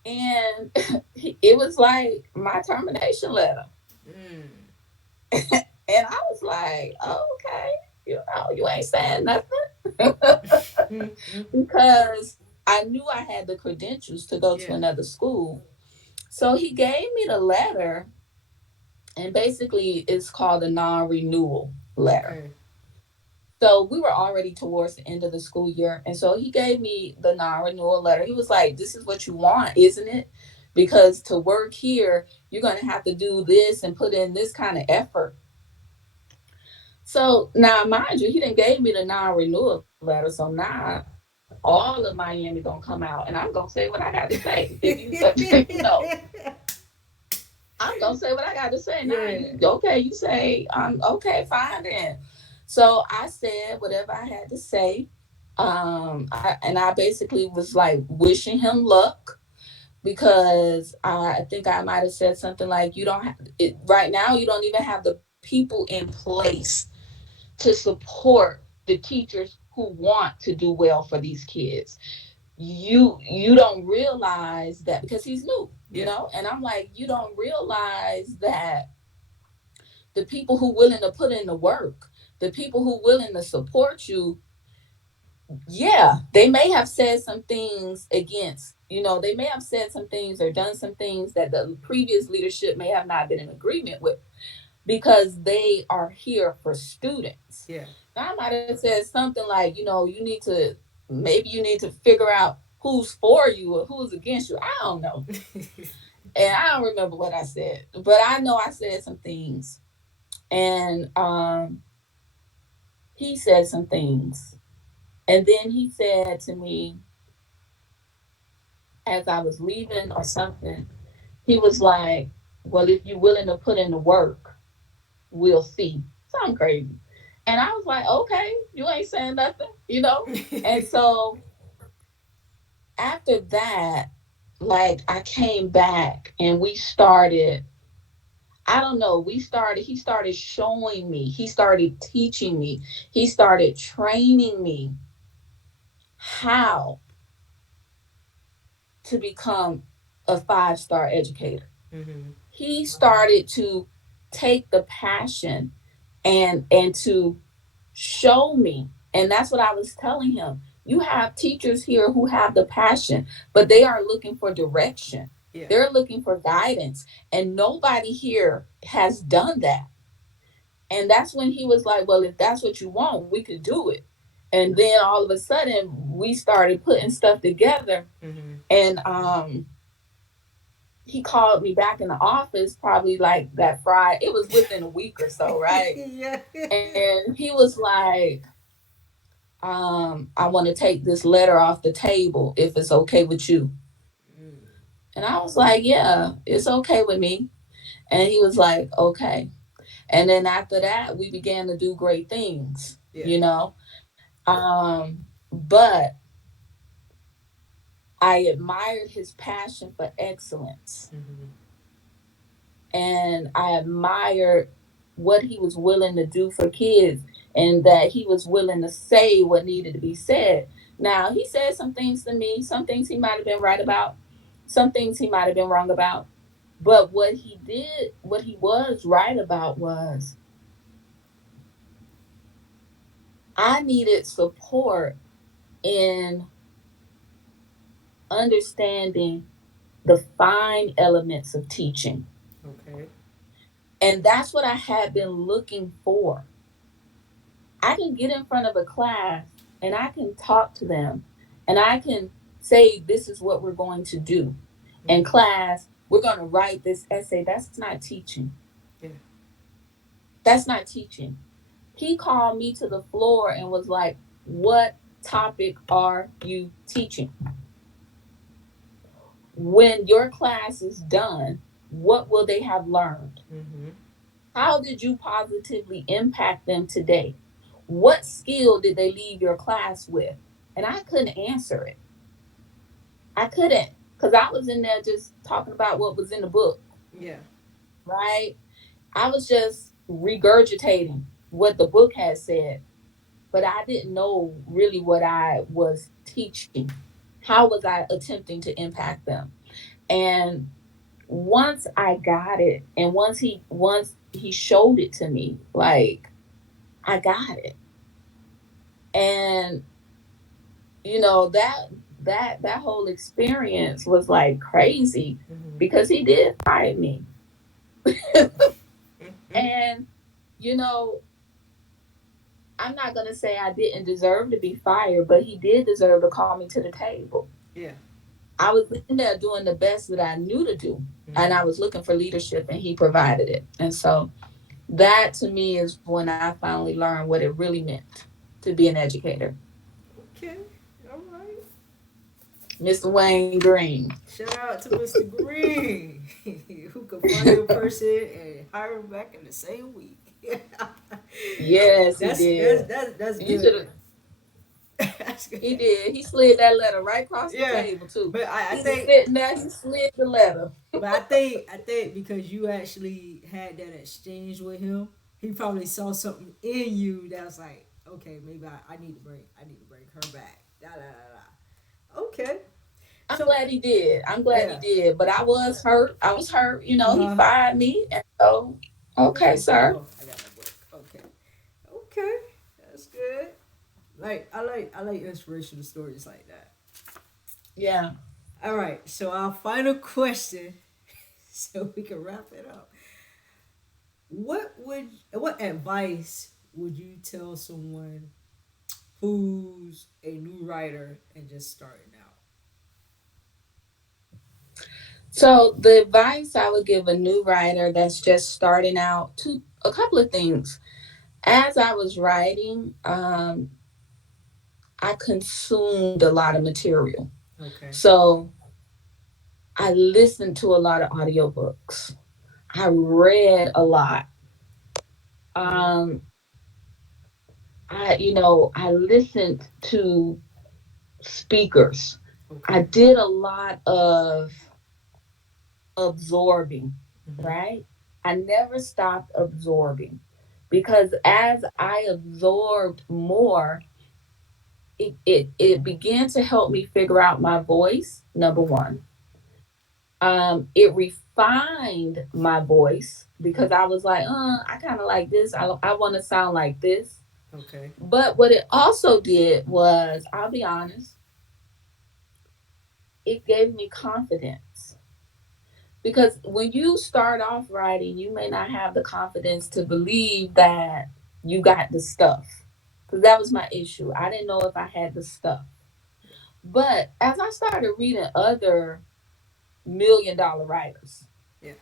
and it was like my termination letter. Mm. And I was like, oh, okay, you ain't saying nothing. Mm-hmm. Because I knew I had the credentials to go to Yeah. another school. So he gave me the letter, and basically it's called a non-renewal letter. Okay. So we were already towards the end of the school year. And so he gave me the non-renewal letter. He was like, this is what you want, isn't it? Because to work here, you're going to have to do this and put in this kind of effort. So now, mind you, he didn't gave me the non-renewal letter. So now all of Miami gonna come out, and I'm gonna say what I got to say. If you, I'm gonna say what I got to say. Now Yeah. you okay? You say okay, fine then. So I said whatever I had to say. I basically was like wishing him luck because I think I might have said something like, "You don't have it right now. You don't even have the people in place to support the teachers who want to do well for these kids. You don't realize that because he's new, Yeah. and I'm like, you don't realize that the people who willing to put in the work, the people who willing to support you, yeah, they may have said some things against, they may have said some things or done some things that the previous leadership may have not been in agreement with, because they are here for students. Yeah. I might have said something like, maybe you need to figure out who's for you or who's against you. I don't know. And I don't remember what I said, but I know I said some things. And he said some things. And then he said to me, as I was leaving or something, he was like, well, if you're willing to put in the work, we'll see. Something crazy. And I was like, okay, you ain't saying nothing. And so after that, like, I came back and we started, I don't know, he started showing me, he started teaching me, he started training me how to become a 5-star educator. Mm-hmm. He started to take the passion and to show me. And that's what I was telling him. You have teachers here who have the passion, but they are looking for direction. Yeah. They're looking for guidance. And nobody here has done that. And that's when he was like, well, if that's what you want, we could do it. And then all of a sudden we started putting stuff together. Mm-hmm. And he called me back in the office probably like that Friday. It was within a week or so, right? Yeah. And he was like, I want to take this letter off the table if it's okay with you. Mm. And I was like, yeah, it's okay with me. And he was like, okay. And then after that, we began to do great things, Yeah. you know. But I admired his passion for excellence. Mm-hmm. And I admired what he was willing to do for kids, and that he was willing to say what needed to be said. Now, he said some things to me, some things he might have been right about, some things he might have been wrong about. But what he did, what he was right about was, I needed support in understanding the fine elements of teaching. Okay. And that's what I had been looking for. I can get in front of a class and I can talk to them and I can say, this is what we're going to do. In Mm-hmm. class, we're going to write this essay. That's not teaching. Yeah. That's not teaching. He called me to the floor and was like, what topic are you teaching? When your class is done, what will they have learned? Mm-hmm. How did you positively impact them today? What skill did they leave your class with? And I couldn't answer it. I couldn't, because I was in there just talking about what was in the book, Yeah. right? I was just regurgitating what the book had said, but I didn't know really what I was teaching. How was I attempting to impact them? And once I got it, and once he showed it to me, like, I got it. And that whole experience was like crazy, Mm-hmm. because he did fire me. Mm-hmm. And you know I'm not going to say I didn't deserve to be fired, but he did deserve to call me to the table. Yeah. I was in there doing the best that I knew to do, and I Mm-hmm. was looking for leadership, and he provided it. And so that to me is when I finally learned what it really meant to be an educator. Okay. All right. Mr. Wayne Green. Shout out to Mr. Green, who could fire a person and hire him back in the same week. Yes, he that's did. that's You should good. have. That's He good. did. He slid that letter right across the Yeah, table too. but I He was think, sitting there. He slid the letter. but I think because you actually had that exchange with him, he probably saw something in you that was like, okay, maybe I need to bring her back. Da da da da. Okay, I'm so glad he did. I'm glad he yeah, did. But I was hurt. I was hurt. He uh-huh. fired me. And so, Let me okay, finish my sir. book. I got my book. Okay, okay, that's good. I like inspirational stories like that. Yeah. All right, so our final question, so we can wrap it up. What advice would you tell someone who's a new writer and just starting out? So the advice I would give a new writer that's just starting out, to a couple of things. As I was writing, I consumed a lot of material. Okay. So I listened to a lot of audiobooks. I read a lot. Yeah. Um, I listened to speakers. I Okay. did a lot of absorbing, Hmm. right? I never stopped absorbing because as I absorbed more, it began to help me figure out my voice, number Okay. one. It refined my voice because I was like, I kind of like this. I want to sound like this. Okay. But what it also did was, I'll be honest, it gave me confidence. Because when you start off writing, you may not have the confidence to believe that you got the stuff. Because that was my issue. I didn't know if I had the stuff. But as I started reading other $1 million writers, Yeah.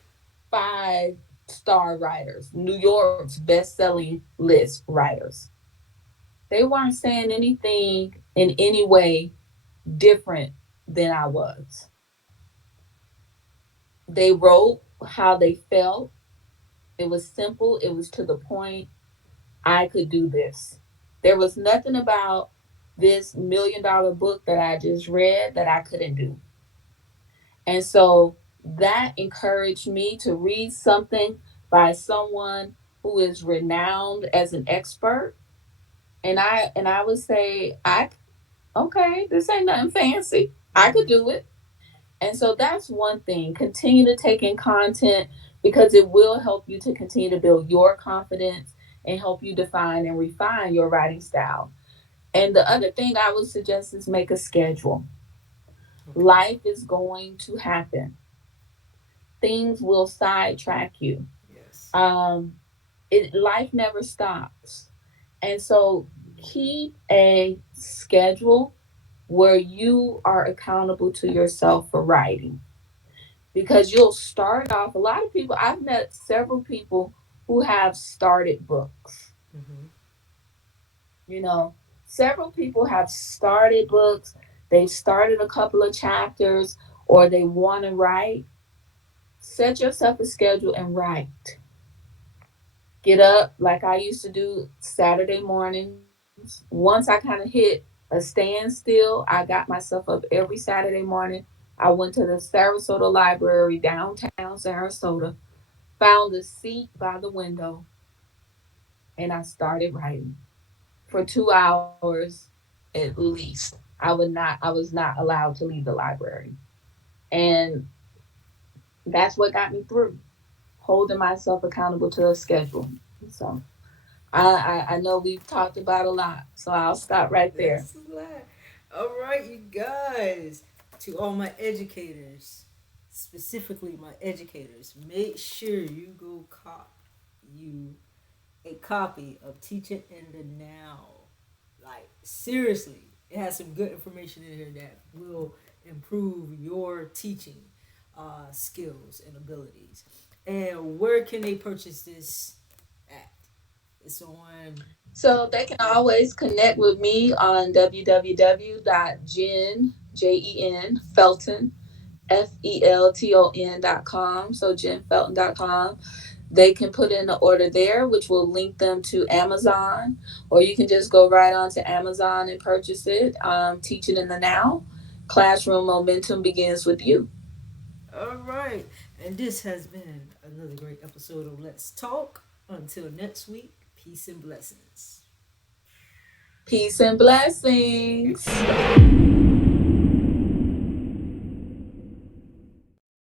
5-star writers, New York's best-selling list writers, they weren't saying anything in any way different than I was. They wrote how they felt. It was simple, it was to the point. I could do this. There was nothing about this $1 million book that I just read that I couldn't do. And so that encouraged me to read something by someone who is renowned as an expert. And I would say, I okay, this ain't nothing fancy. I could Hmm. do it. And so that's one thing. Continue to take in content because it will help you to continue to build your confidence and help you define and refine your writing style. And the other thing I would suggest is make a schedule. Okay. Life is going to happen. Things will sidetrack you. Yes. Um, life never stops. And so keep a schedule where you are accountable to yourself for writing, because you'll start off. A lot of people, I've met several people who have started books. Hmm. You know, several people have started books, they've started a couple of chapters, or they want to write. Set yourself a schedule and write. Get up like I used to do Saturday mornings. Once I kind of hit a standstill, I got myself up every Saturday morning. I went to the Sarasota Library, downtown Sarasota, found a seat by the window, and I started writing for 2 hours at least. I was not allowed to leave the library. And that's what got me through, holding myself accountable to a schedule. So I know we've talked about a lot, so I'll stop right there. That's a lot. All right, you guys. To all my educators, specifically my educators, make sure you go cop you a copy of Teaching in the Now. Like, seriously, it has some good information in here that will improve your teaching skills and abilities. And where can they purchase this at? It's on. So they can always connect with me on www.jen Felton.com. So jenfelton.com. They can put in an order there, which will link them to Amazon, or you can just go right on to Amazon and purchase it. Teaching in the Now. Classroom momentum begins with you. All right. And this has been another great episode of Let's Talk. Until next week, peace and blessings. Peace and blessings.